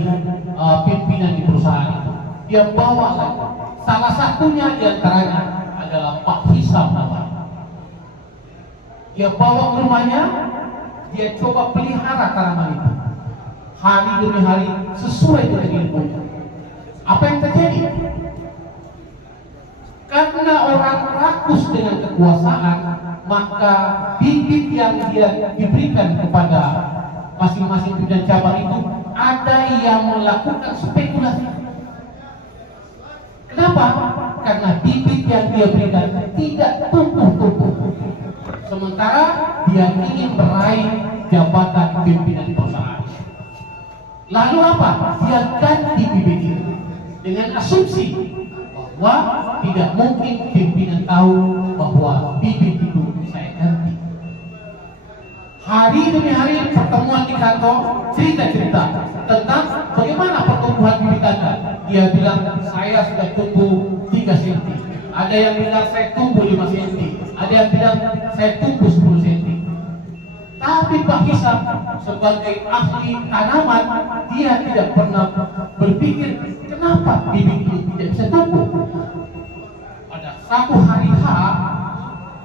pimpinan di perusahaan itu. Dia bawa lagi. Salah satunya diantaranya adalah Pak Hisam namanya. Dia bawa ke rumahnya, dia coba pelihara tanaman itu hari demi hari sesuai dengan ilmunya. Apa yang terjadi? Karena orang rakus dengan kekuasaan, maka bibit yang dia diberikan kepada masing-masing pimpinan cabang itu ada yang melakukan spekulasi. Kenapa? Karena bibit yang dia berikan tidak tumbuh-tumbuh. Sementara dia ingin meraih jabatan pimpinan perusahaan. Lalu apa? Dia ganti bibit itu dengan asumsi bahwa tidak mungkin pimpinan tahu bahwa bibit itu saya ganti. Hari demi hari pertemuan di kantor, cerita-cerita tentang bagaimana pertumbuhan bibit Anda. Dia bilang saya sudah tumbuh 3 cm. Ada yang bilang saya tumbuh 5 cm. Ada yang bilang saya tumbuh 10 cm. Tapi Pak Hisam sebagai ahli tanaman, dia tidak pernah berpikir kenapa bibit itu tidak bisa tumbuh. Pada satu hari H,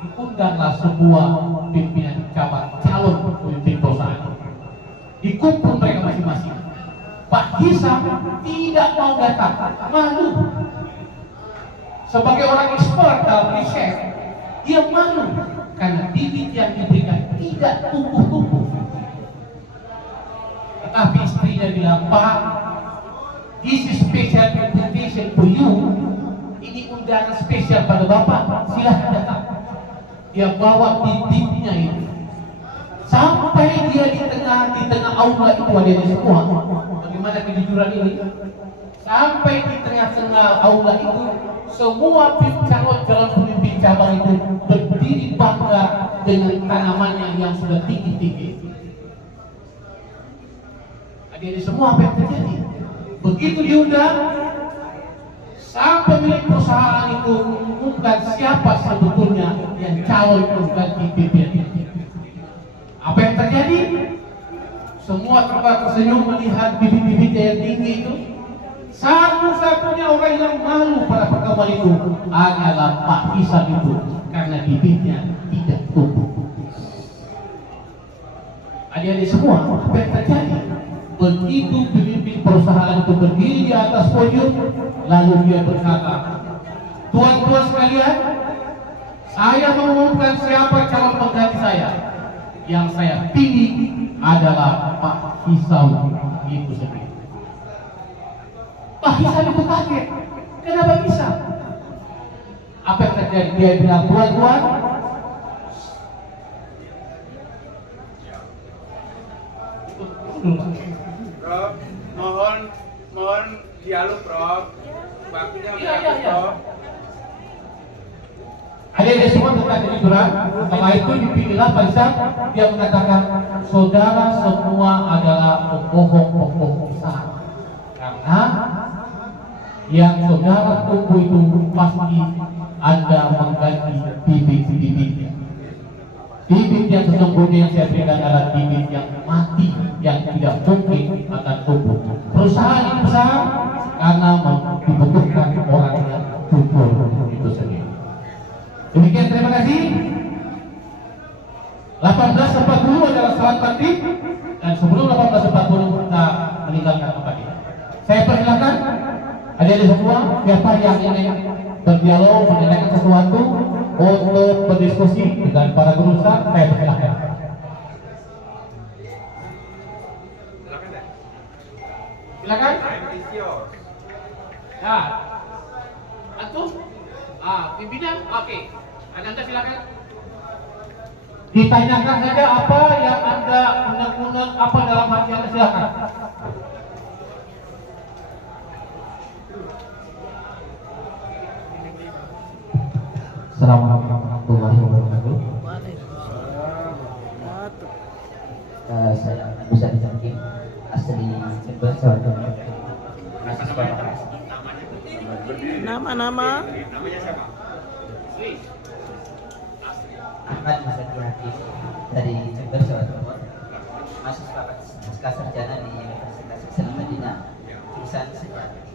diundanglah sebuah pimpinan cabang calon pemimpin perusahaan. Dikumpul mereka masing-masing. Pak Hisam tidak mau datang, malu. Sebagai orang expert dalam riset, dia malu karena bibit yang diberikan tidak tumbuh-tumbuh. Tetapi istrinya bilang, Pak, this is special invitation for you. Ini undangan spesial pada Bapak, silahkan datang. Dia bawa bibitnya itu. Sampai dia di tengah aula itu ada semua. Bagaimana kejujuran ini? Sampai di tengah-tengah aula itu, semua calon pemimpin cabang itu berdiri bangga dengan tanamannya yang sudah tinggi-tinggi. Adik-adik semua, apa yang terjadi? Begitu diundang, sang pemilik perusahaan itu mengumumkan siapa sebetulnya yang calon pengganti pimpinan. Apa yang terjadi? Semua tersenyum melihat bibit-bibit yang tinggi itu. Satu-satunya orang yang malu pada pertemuan itu adalah Pak Hisam itu, karena bibitnya tidak tumbuh. Adik-adik semua, apa yang terjadi? Begitu pemimpin perusahaan itu berdiri di atas podium, lalu dia berkata, tuan-tuan sekalian, saya mengumumkan siapa calon pengganti saya. Yang saya pilih adalah Pak Hisam itu sendiri. Pak Hisam itu kaget. Kenapa bisa? Apa yang terjadi? Dia bilang, tuan-tuan, Prof, mohon dialog, Prof. Waktunya Iya. Prof. Adik-adik semua tentang kejujuran. Setelah itu dipilihlah Pak Hisam. Dia mengatakan, saudara semua adalah pembohong besar. Karena yang saudara tunggu itu pasti Anda mengganti bibit-bibitnya. Bibit yang sesungguhnya yang saya berikan adalah bibit yang mati, yang tidak mungkin akan tumbuh. Perusahaan yang besar karena dibutuhkan orang yang jujur itu sendiri. Demikian, terima kasih. 18.40 adalah salat maghrib, dan sebelum 18.40 kita meninggalkan tempat ini. Saya persilakan adik-adik semua, siapa yang ingin berdialog menanyakan sesuatu untuk berdiskusi dengan para guru besar, saya persilakan. Silakan. Ya. Antum? Pimpinan? Oke. Anda silakan. Ditanyakan saja apa yang Anda unek-unek, apa dalam hati Anda, silakan. Assalamualaikum warahmatullahi wabarakatuh. Saya bisa dicanggih asli Jember, Jawa Timur. Nama-nama Ahmad Muzaki Hakim dari Jember, Jawa Timur, mahasiswa pasca sarjana di Universitas Islam Madinah, jurusan sejarah.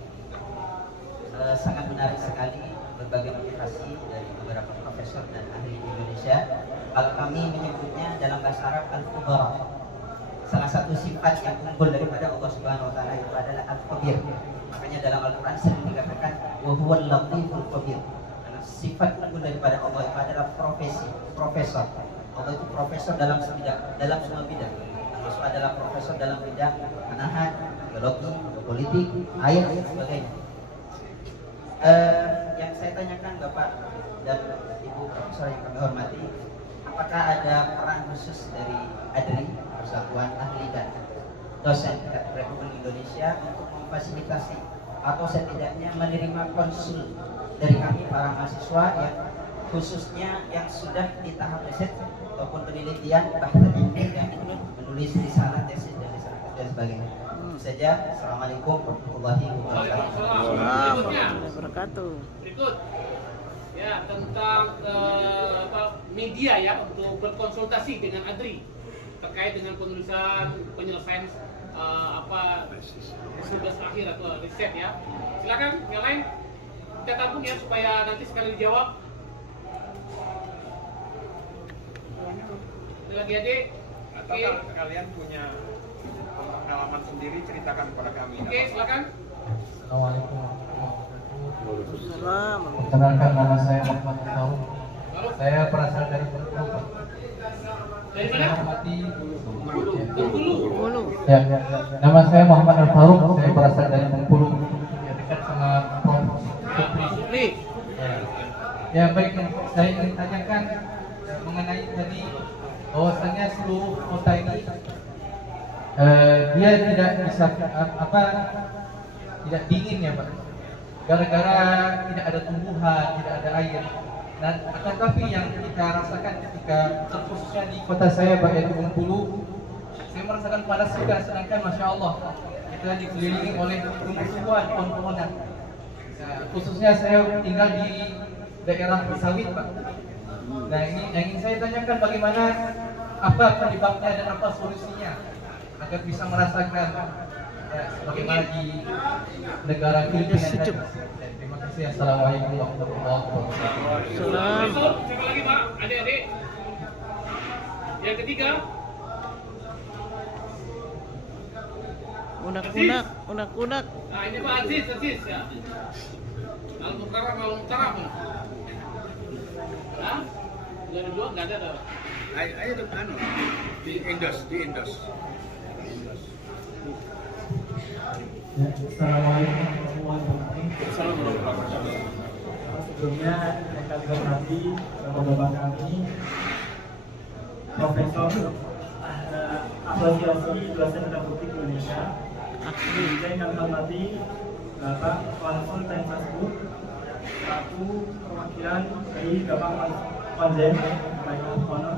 Sangat menarik sekali berbagai motivasi dari beberapa profesor dan ahli di Indonesia. Kalau kami menyebutnya dalam bahasa Arab al-Kubara, salah satu sifat yang unggul daripada Allah Subhanahu wa taala itu adalah al-Khabir. Makanya dalam Al-Qur'an sering dikatakan wa huwal latiful khabir. Karena sifat unggul daripada Allah itu adalah profesor. Allah itu profesor dalam semua bidang. Termasuk adalah profesor dalam bidang manahat, geologi, politik, air dan sebagainya. Yang saya tanyakan Bapak dan Ibu Profesor yang kami hormati, apakah ada peran khusus dari ADRI, Persatuan Ahli dan Dosen Republik Indonesia, untuk memfasilitasi atau setidaknya menerima konsul dari kami para mahasiswa yang khususnya yang sudah di tahap riset ataupun penelitian, bahkan yang menulis risalah, tesis dan sebagainya. Saja. Assalamualaikum warahmatullahi wabarakatuh. Berikut ya tentang media ya untuk berkonsultasi dengan ADRI terkait dengan penyelesaian tugas akhir atau riset ya. Silakan yang lain kita tampung ya supaya nanti sekali dijawab. Ada lagi adik? Atau kalau kalian punya pengalaman sendiri, ceritakan kepada kami. Oke, silakan. Assalamualaikum warahmatullahi wabarakatuh. Salam. Perkenalkan, nama saya Muhammad Farouk. Saya berasal dari Bengkulu. Dari Saya mana? hormati Bengkulu. Ya, nama saya Muhammad Al Farouk. Saya berasal dari Bengkulu. Ya, dekat sama Prof. Supri. Ya, baik. Saya ingin tanyakan mengenai tadi bahwasanya seluruh kota ini dia tidak bisa tidak dingin ya Pak, gara-gara tidak ada tumbuhan, tidak ada air. Dan tetapi yang kita rasakan ketika khususnya di kota saya yaitu Bengkulu, saya merasakan panas juga, sedangkan masya Allah kita dikelilingi oleh tumbuhan pohon-pohonan. Nah, khususnya saya tinggal di daerah sawit Pak. Nah, ini yang ingin saya tanyakan, bagaimana, apa penyebabnya dan apa solusinya agar bisa merasakan Ya, bagaimana di negara Filipina ini. Terima kasih. Assalamualaikum warahmatullahi wabarakatuh. Salam. Siapa lagi Pak? Adik-adik. Yang ketiga. Unak-unak. Nah ini Pak Aziz ya. Al-Mukarram. Hah? Yang kedua nggak ada. Ayo tuh di Indos. Ya, Assalamualaikum warahmatullahi wabarakatuh. Sebelumnya yang kami hormati bapak-bapak kami, Profesor Asosiasi Dosen Pedagogik Indonesia, juga yang kami hormati Bapak Konsul Tensasku, selaku perwakilan dari Bapak Konjen, Bapak Honor,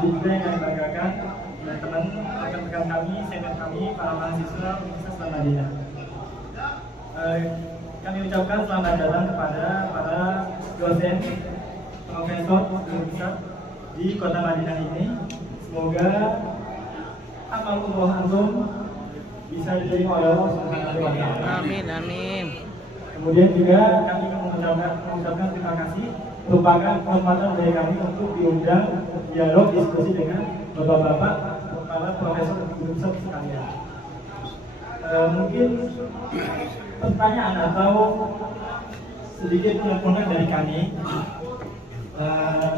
juga yang kami banggakan teman-teman rekan-rekan kami, senior kami, para mahasiswa Universitas Madinah. Kami ucapkan selamat datang kepada para dosen, profesor universitas di Kota Madinah ini. Semoga amal umroh antum bisa diterima oleh Allah Subhanahu wa Ta'ala. Amin. Kemudian juga kami mengucapkan terima kasih, merupakan kesempatan dari kami untuk diundang dialog diskusi dengan bapak-bapak para profesor universitas sekalian. Mungkin pertanyaan atau sedikit unek-unek dari kami.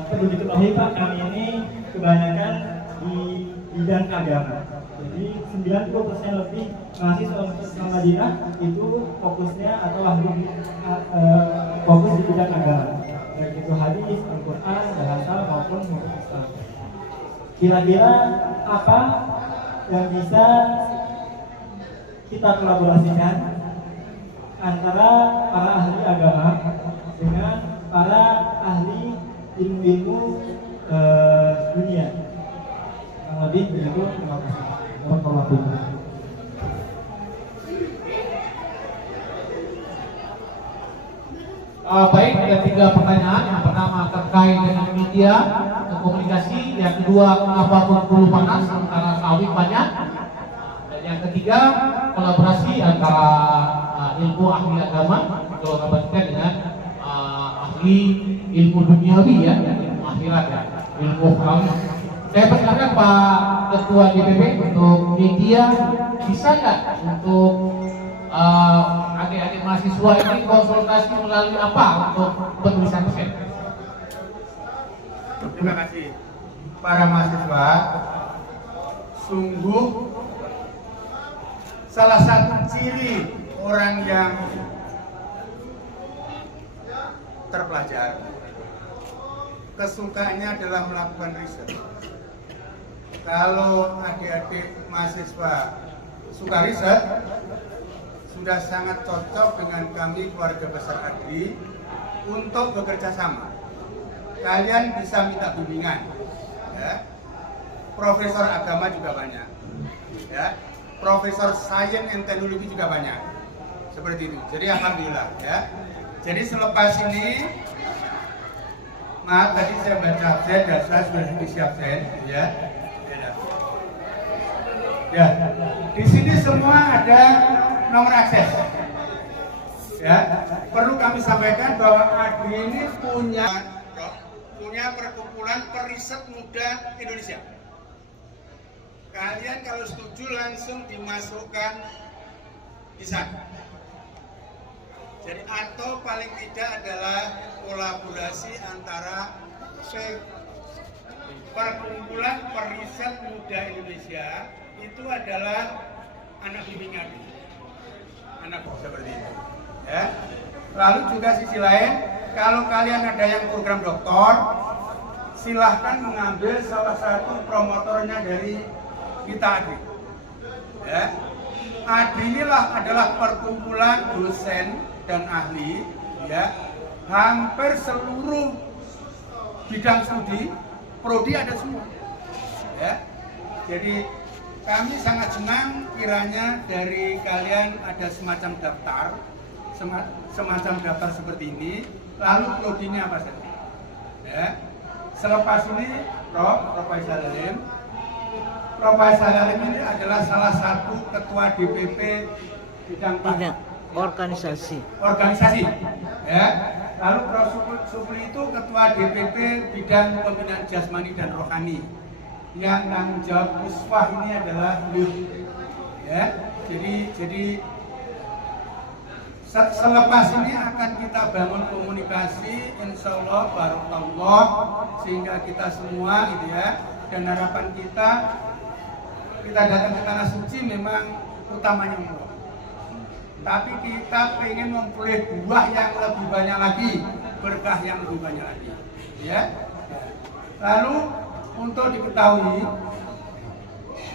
Perlu diketahui Pak, kami ini kebanyakan di bidang agama. Jadi 90% lebih mahasiswa Universitas Madinah itu fokusnya atau fokus di bidang agama, baik itu hadis, Al-Quran, bahasa maupun Islam. Kira-kira apa yang bisa kita kolaborasikan antara para ahli agama dengan para ahli ilmu-ilmu dunia? Yang lebih begitu. Terima kasih. Baik, ada 3 pertanyaan. Yang pertama terkait dengan media atau komunikasi. Yang kedua, kenapa bengkulu panas karena sawit banyak. Dan yang ketiga, kolaborasi antara ilmu ahli agama dikolaborasikan dengan ahli ilmu duniawi ya, ilmu akhirat ya, ilmu agama. Saya persilakan Pak Ketua DPP untuk media, bisa nggak untuk adik-adik mahasiswa ini konsultasi melalui apa untuk penulisan pesan? Terima kasih para mahasiswa. Sungguh salah satu ciri orang yang terpelajar, kesukaannya adalah melakukan riset. Kalau adik-adik mahasiswa suka riset, sudah sangat cocok dengan kami keluarga besar ADRI untuk bekerja sama. Kalian bisa minta bimbingan, ya. Profesor agama juga banyak, ya. Profesor sains dan teknologi juga banyak, seperti itu. Jadi alhamdulillah, ya. Jadi selepas ini, maaf tadi saya baca absen dan saya sudah isi absen, ya. Ya, di sini semua ada nomor akses. Ya, perlu kami sampaikan bahwa ADRI ini punya perkumpulan periset muda Indonesia. Kalian kalau setuju langsung dimasukkan di sana. Jadi atau paling tidak adalah kolaborasi antara perkumpulan periset muda Indonesia. Itu adalah anak bimbingan, anak seperti itu, ya. Lalu juga sisi lain, kalau kalian ada yang program doktor, silahkan mengambil salah satu promotornya dari kita ADRI, ya. ADRI inilah adalah perkumpulan dosen dan ahli, ya. Hampir seluruh bidang studi, prodi ada semua, ya. Jadi kami sangat senang kiranya dari kalian ada semacam daftar seperti ini. Lalu prodinya apa saja? Ya. Selepas ini, Prof. Faisal Alim, Prof. Salim ini adalah salah satu ketua DPP bidang organisasi. Ya. Lalu Prof. Supli itu ketua DPP bidang pembinaan jasmani dan rohani. Yang tanggung jawab uswah ini adalah beliau. Ya. Jadi selepas ini akan kita bangun komunikasi, insya Allah barakallah, sehingga kita semua gitu ya, dan harapan kita datang ke tanah suci memang utamanya umroh. Tapi kita pengen memperoleh buah yang lebih banyak lagi, berkah yang lebih banyak lagi. Ya. Lalu untuk diketahui,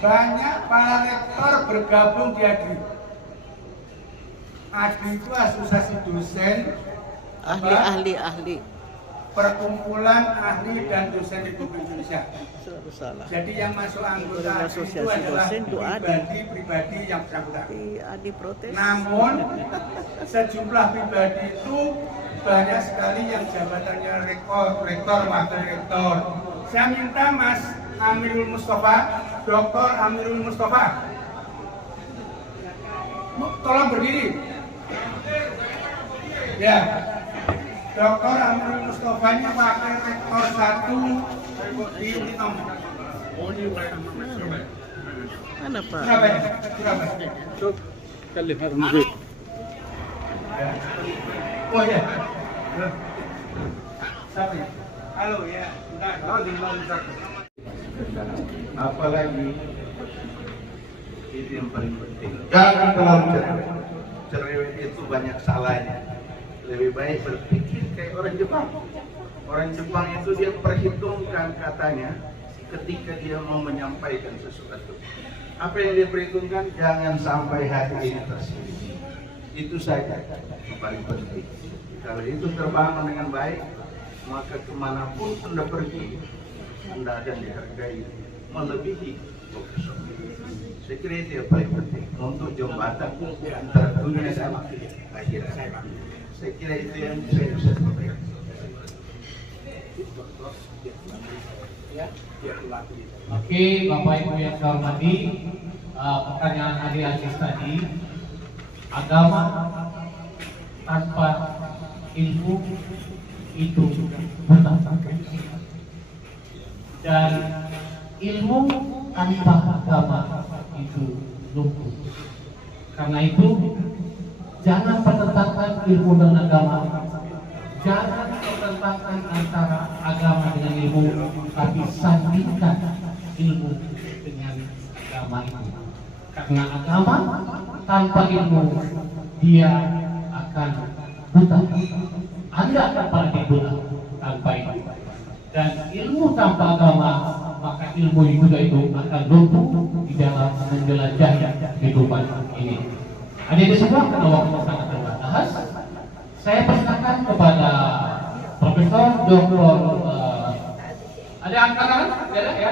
banyak para rektor bergabung di ADRI. ADRI itu asosiasi dosen ahli. Perkumpulan ahli dan dosen Republik Indonesia. Salah. Jadi yang masuk anggota itu adalah pribadi yang bersangkutan. Adi protes. Namun sejumlah pribadi itu banyak sekali yang jabatannya rektor, wakil rektor. Saya minta Mas Amirul Mustafa, Dr. Amirul Mustafa, tolong berdiri. Ya, Dr. Amirul Mustafa nya wakil rektor 1 di Unitom. Mana Pak? Surabaya. Oh ya. Siapa? Halo ya. Apalagi itu yang paling penting. Jangan terlalu cerewet, itu banyak salahnya. Lebih baik berpikir kayak orang Jepang. Orang Jepang itu dia perhitungkan katanya ketika dia mau menyampaikan sesuatu. Apa yang dia perhitungkan, jangan sampai hati ini tersinggung. Itu saja yang paling penting. Kalau itu terbangun dengan baik, maka kemanapun Anda pergi, Anda akan dihargai melebihi profesor. Saya kira itu yang paling penting untuk jembatan antara dunia dan akhirat. Saya kira itu yang saya bisa sampaikan. Oke, Bapak Ibu yang saya hormati, pertanyaan Adi Aziz tadi, agama tanpa ilmu itu buta, dan ilmu tanpa agama itu lumpuh. Karena itu jangan pertentangkan ilmu dan agama. Jangan pertentangkan antara agama dengan ilmu, tapi sandingkan ilmu dengan agama itu. Karena agama tanpa ilmu dia akan buta. Anda akan pernah buta tanpa ilmu. Dan ilmu tanpa agama, maka ilmu juga itu akan lumpuh di dalam menjelajahi kehidupan ini. Adik-adik semua, karena waktu sangat terbatas, saya persilakan kepada Profesor Dr. Ada angkatan? Ada ya?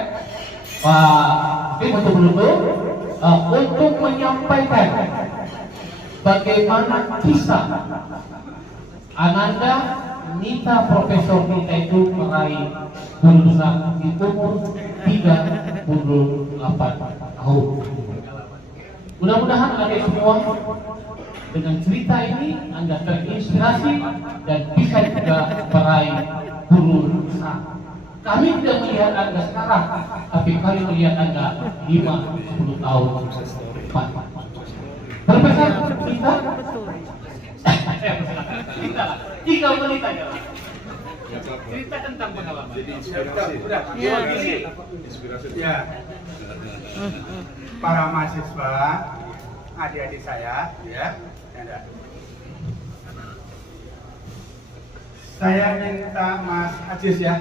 Pak Tim untuk menutup, untuk menyampaikan bagaimana kisah Ananda Nita Profesor Nita itu meraih lulusan di umur 38 tahun. Mudah-mudahan adik semua dengan cerita ini Anda terinspirasi dan bisa juga meraih guru besar. Kami tidak melihat Anda sekarang, tapi kami melihat Anda 5-10 tahun depan. Profesor cerita, cerita 3 menit aja. Cerita tentang pengalaman. Jadi inspirasi. Ya. Para mahasiswa, adik-adik saya, ya. Saya minta Mas Aziz ya,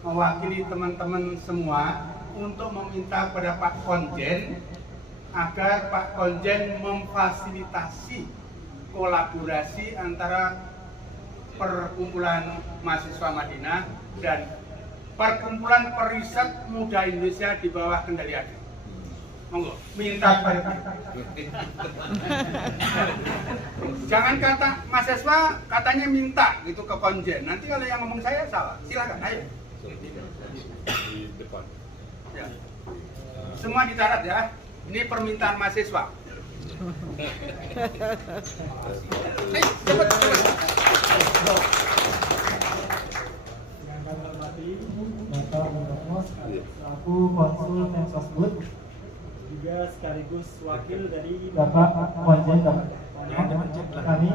mewakili teman-teman semua untuk meminta kepada Pak Konjen agar Pak Konjen memfasilitasi kolaborasi antara Perkumpulan Mahasiswa Madinah dan Perkumpulan Periset Muda Indonesia di bawah kendali ADRI. Monggo, minta kepada jangan kata mahasiswa katanya minta gitu ke Konjen. Nanti kalau yang ngomong saya salah, silakan ayo. Di depan. Ya. Semua dicatat ya. Ini permintaan mahasiswa. Cepat. Yang kami hormati Bapak Muldakmos selaku konsul Mensosbud, juga sekaligus wakil dari Bapak Konjen kami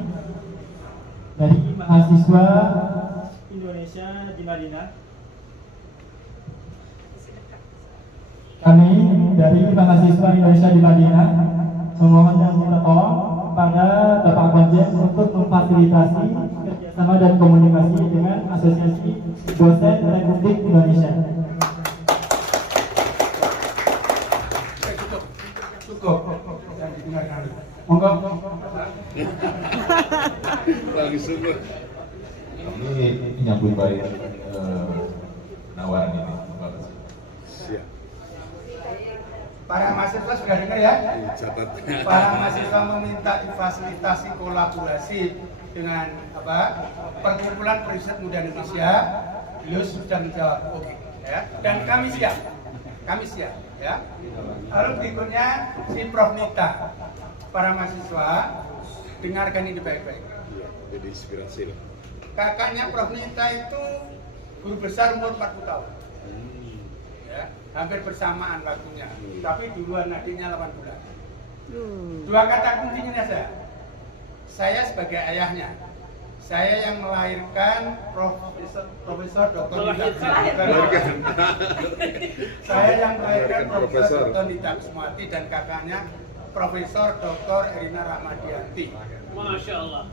dari mahasiswa Indonesia di Madinah. Kami dari mahasiswa Indonesia di Madinah memohon dan minta tolong kepada Bapak Konjen untuk memfasilitasi kerjasama dan komunikasi dengan Asosiasi Dosen Republik Indonesia. Cukup. Dan didengarkan. Monggo. Ini menyambut baik nawaran ini. Siap. Para mahasiswa sudah dengar ya? Para mahasiswa meminta difasilitasi kolaborasi dengan Perkumpulan Periset Muda Indonesia. Beliau sudah menjawab oke, ya. Dan kami siap ya. Lalu berikutnya si Prof Nita. Para mahasiswa dengarkan ini baik-baik. Jadi inspirasi lah. Kakaknya Prof Nita itu guru besar umur 40 tahun. Ya, hampir bersamaan waktunya. Tapi duluan adiknya 8 bulan. Dua kata kuncinya saja. Saya sebagai ayahnya. Saya yang melahirkan Profesor Dr. Saya yang melahirkan Profesor Dr. Nita Kusumati dan kakaknya Profesor Dr. Erina Rahmadianti. Masya Allah.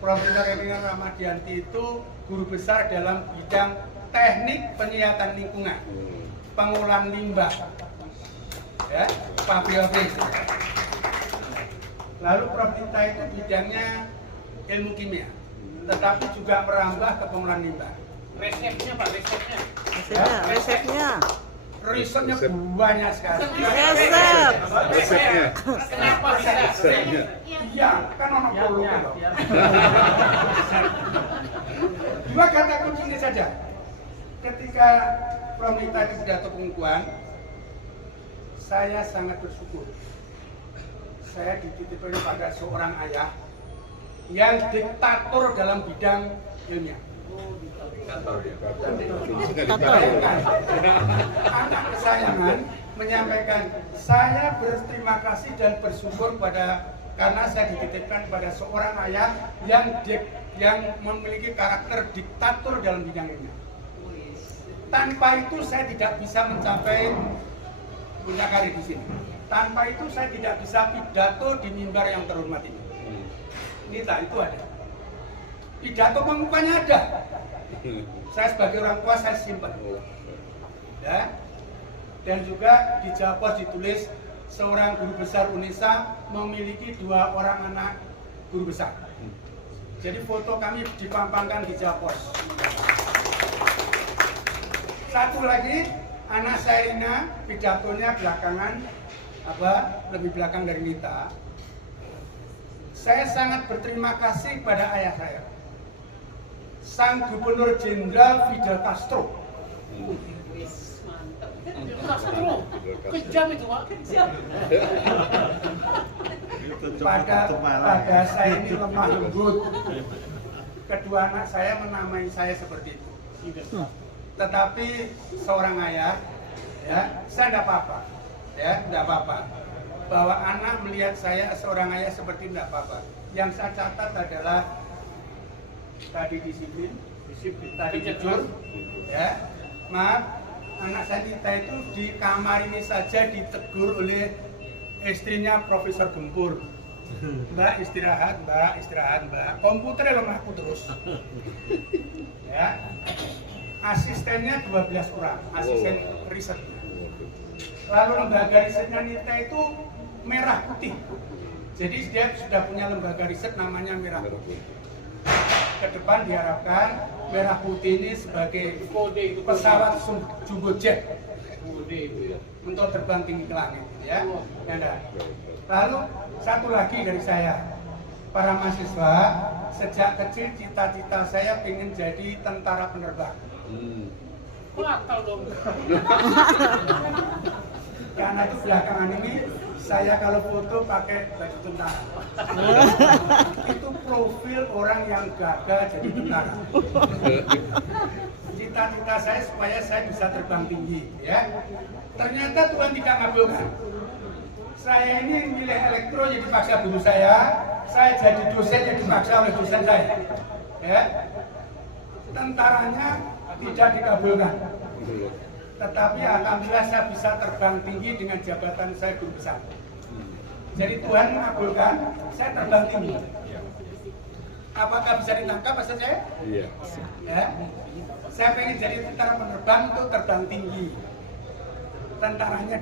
Profesor Erina Rahmadianti itu guru besar dalam bidang teknik penyihatan lingkungan, pengolahan limbah, ya, pabriotik. Lalu Prof Nita itu bidangnya ilmu kimia, tetapi juga merambah ke pengolahan limbah. Resepnya Pak, Resepnya. Risetnya banyak sekali. Resepnya. Kenapa resepnya? Iya, kan orang polo. Dua kata kunci ini saja. Ketika Prof Nita di pidato pengukuhan, saya sangat bersyukur. Saya dititipkan pada seorang ayah yang diktator dalam bidang ilmiah. Anak kesayangan menyampaikan, saya berterima kasih dan bersyukur karena saya dititipkan pada seorang ayah yang memiliki karakter diktator dalam bidang ilmiah. Tanpa itu saya tidak bisa mencapai punya karir di sini. Tanpa itu saya tidak bisa pidato di mimbar yang terhormat ini. Nita itu ada. Pidato pembukaannya ada. Saya sebagai orang tua saya simpan. Ya. Dan juga di Japos ditulis seorang guru besar UNESA memiliki 2 orang anak guru besar. Jadi foto kami dipampangkan di Japos. Satu lagi, anak saya Rina, pidatonya belakangan, lebih belakang dari Nita. Saya sangat berterima kasih pada ayah saya, sang Gubernur Jenderal Fidel Castro. Castro, kejam itu Pak. Pada saya ini lemah lembut. Kedua anak saya menamai saya seperti itu. Tetapi seorang ayah, ya, saya tidak apa-apa. Ya, tidak apa-apa. Bahwa anak melihat saya seorang ayah seperti tidak apa-apa. Yang saya catat adalah tadi disiplin, tadi jujur, ya. Maaf, anak saya Nita itu di kamar ini saja ditegur oleh istrinya Profesor Gempur. Mbak istirahat, Mbak. Komputernya lemahku terus. Ya. Asistennya 12 orang, asisten riset. Lalu lembaga risetnya Nita itu merah putih. Jadi dia sudah punya lembaga riset namanya merah putih. Ke depan diharapkan merah putih ini sebagai pesawat jumbo jet untuk terbang tinggi ke langit, ya. Lalu satu lagi dari saya, para mahasiswa, sejak kecil cita-cita saya ingin jadi tentara penerbang. Batal dong. Karena itu belakangan ini saya kalau foto pakai baju tentara. Itu profil orang yang gagal jadi tentara. Cita-cita saya supaya saya bisa terbang tinggi, ya. Ternyata Tuhan tidak ngabulkan. Saya ini milih elektro jadi dipaksa guru saya jadi dosen jadi dipaksa oleh dosen saya. Ya. Tentaranya tidak dikabulkan. Tetapi alhamdulillah saya bisa terbang tinggi dengan jabatan saya guru besar. Jadi Tuhan mengabulkan, saya terbang tinggi. Apakah bisa ditangkap maksud saya? Iya. Ya. Saya pengen jadi tentara penerbang untuk terbang tinggi. Tentaranya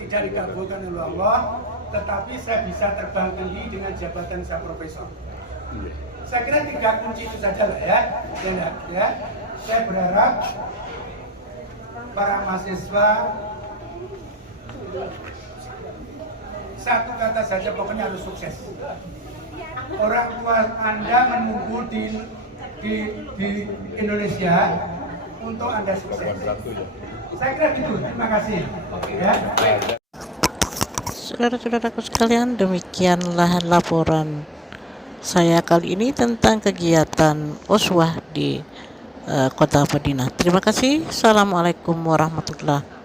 tidak dikabulkan oleh Allah, tetapi saya bisa terbang tinggi dengan jabatan saya profesor. Saya kira 3 kunci itu saja lah ya. Ya. Saya berharap para mahasiswa satu kata saja pokoknya harus sukses. Orang tua Anda menunggu di Indonesia untuk Anda sukses. Saya kira gitu. Terima kasih. Ya. Saudara-saudaraku sekalian, demikianlah laporan saya kali ini tentang kegiatan Uswah di Kota Madinah. Terima kasih. Assalamualaikum warahmatullahi wabarakatuh.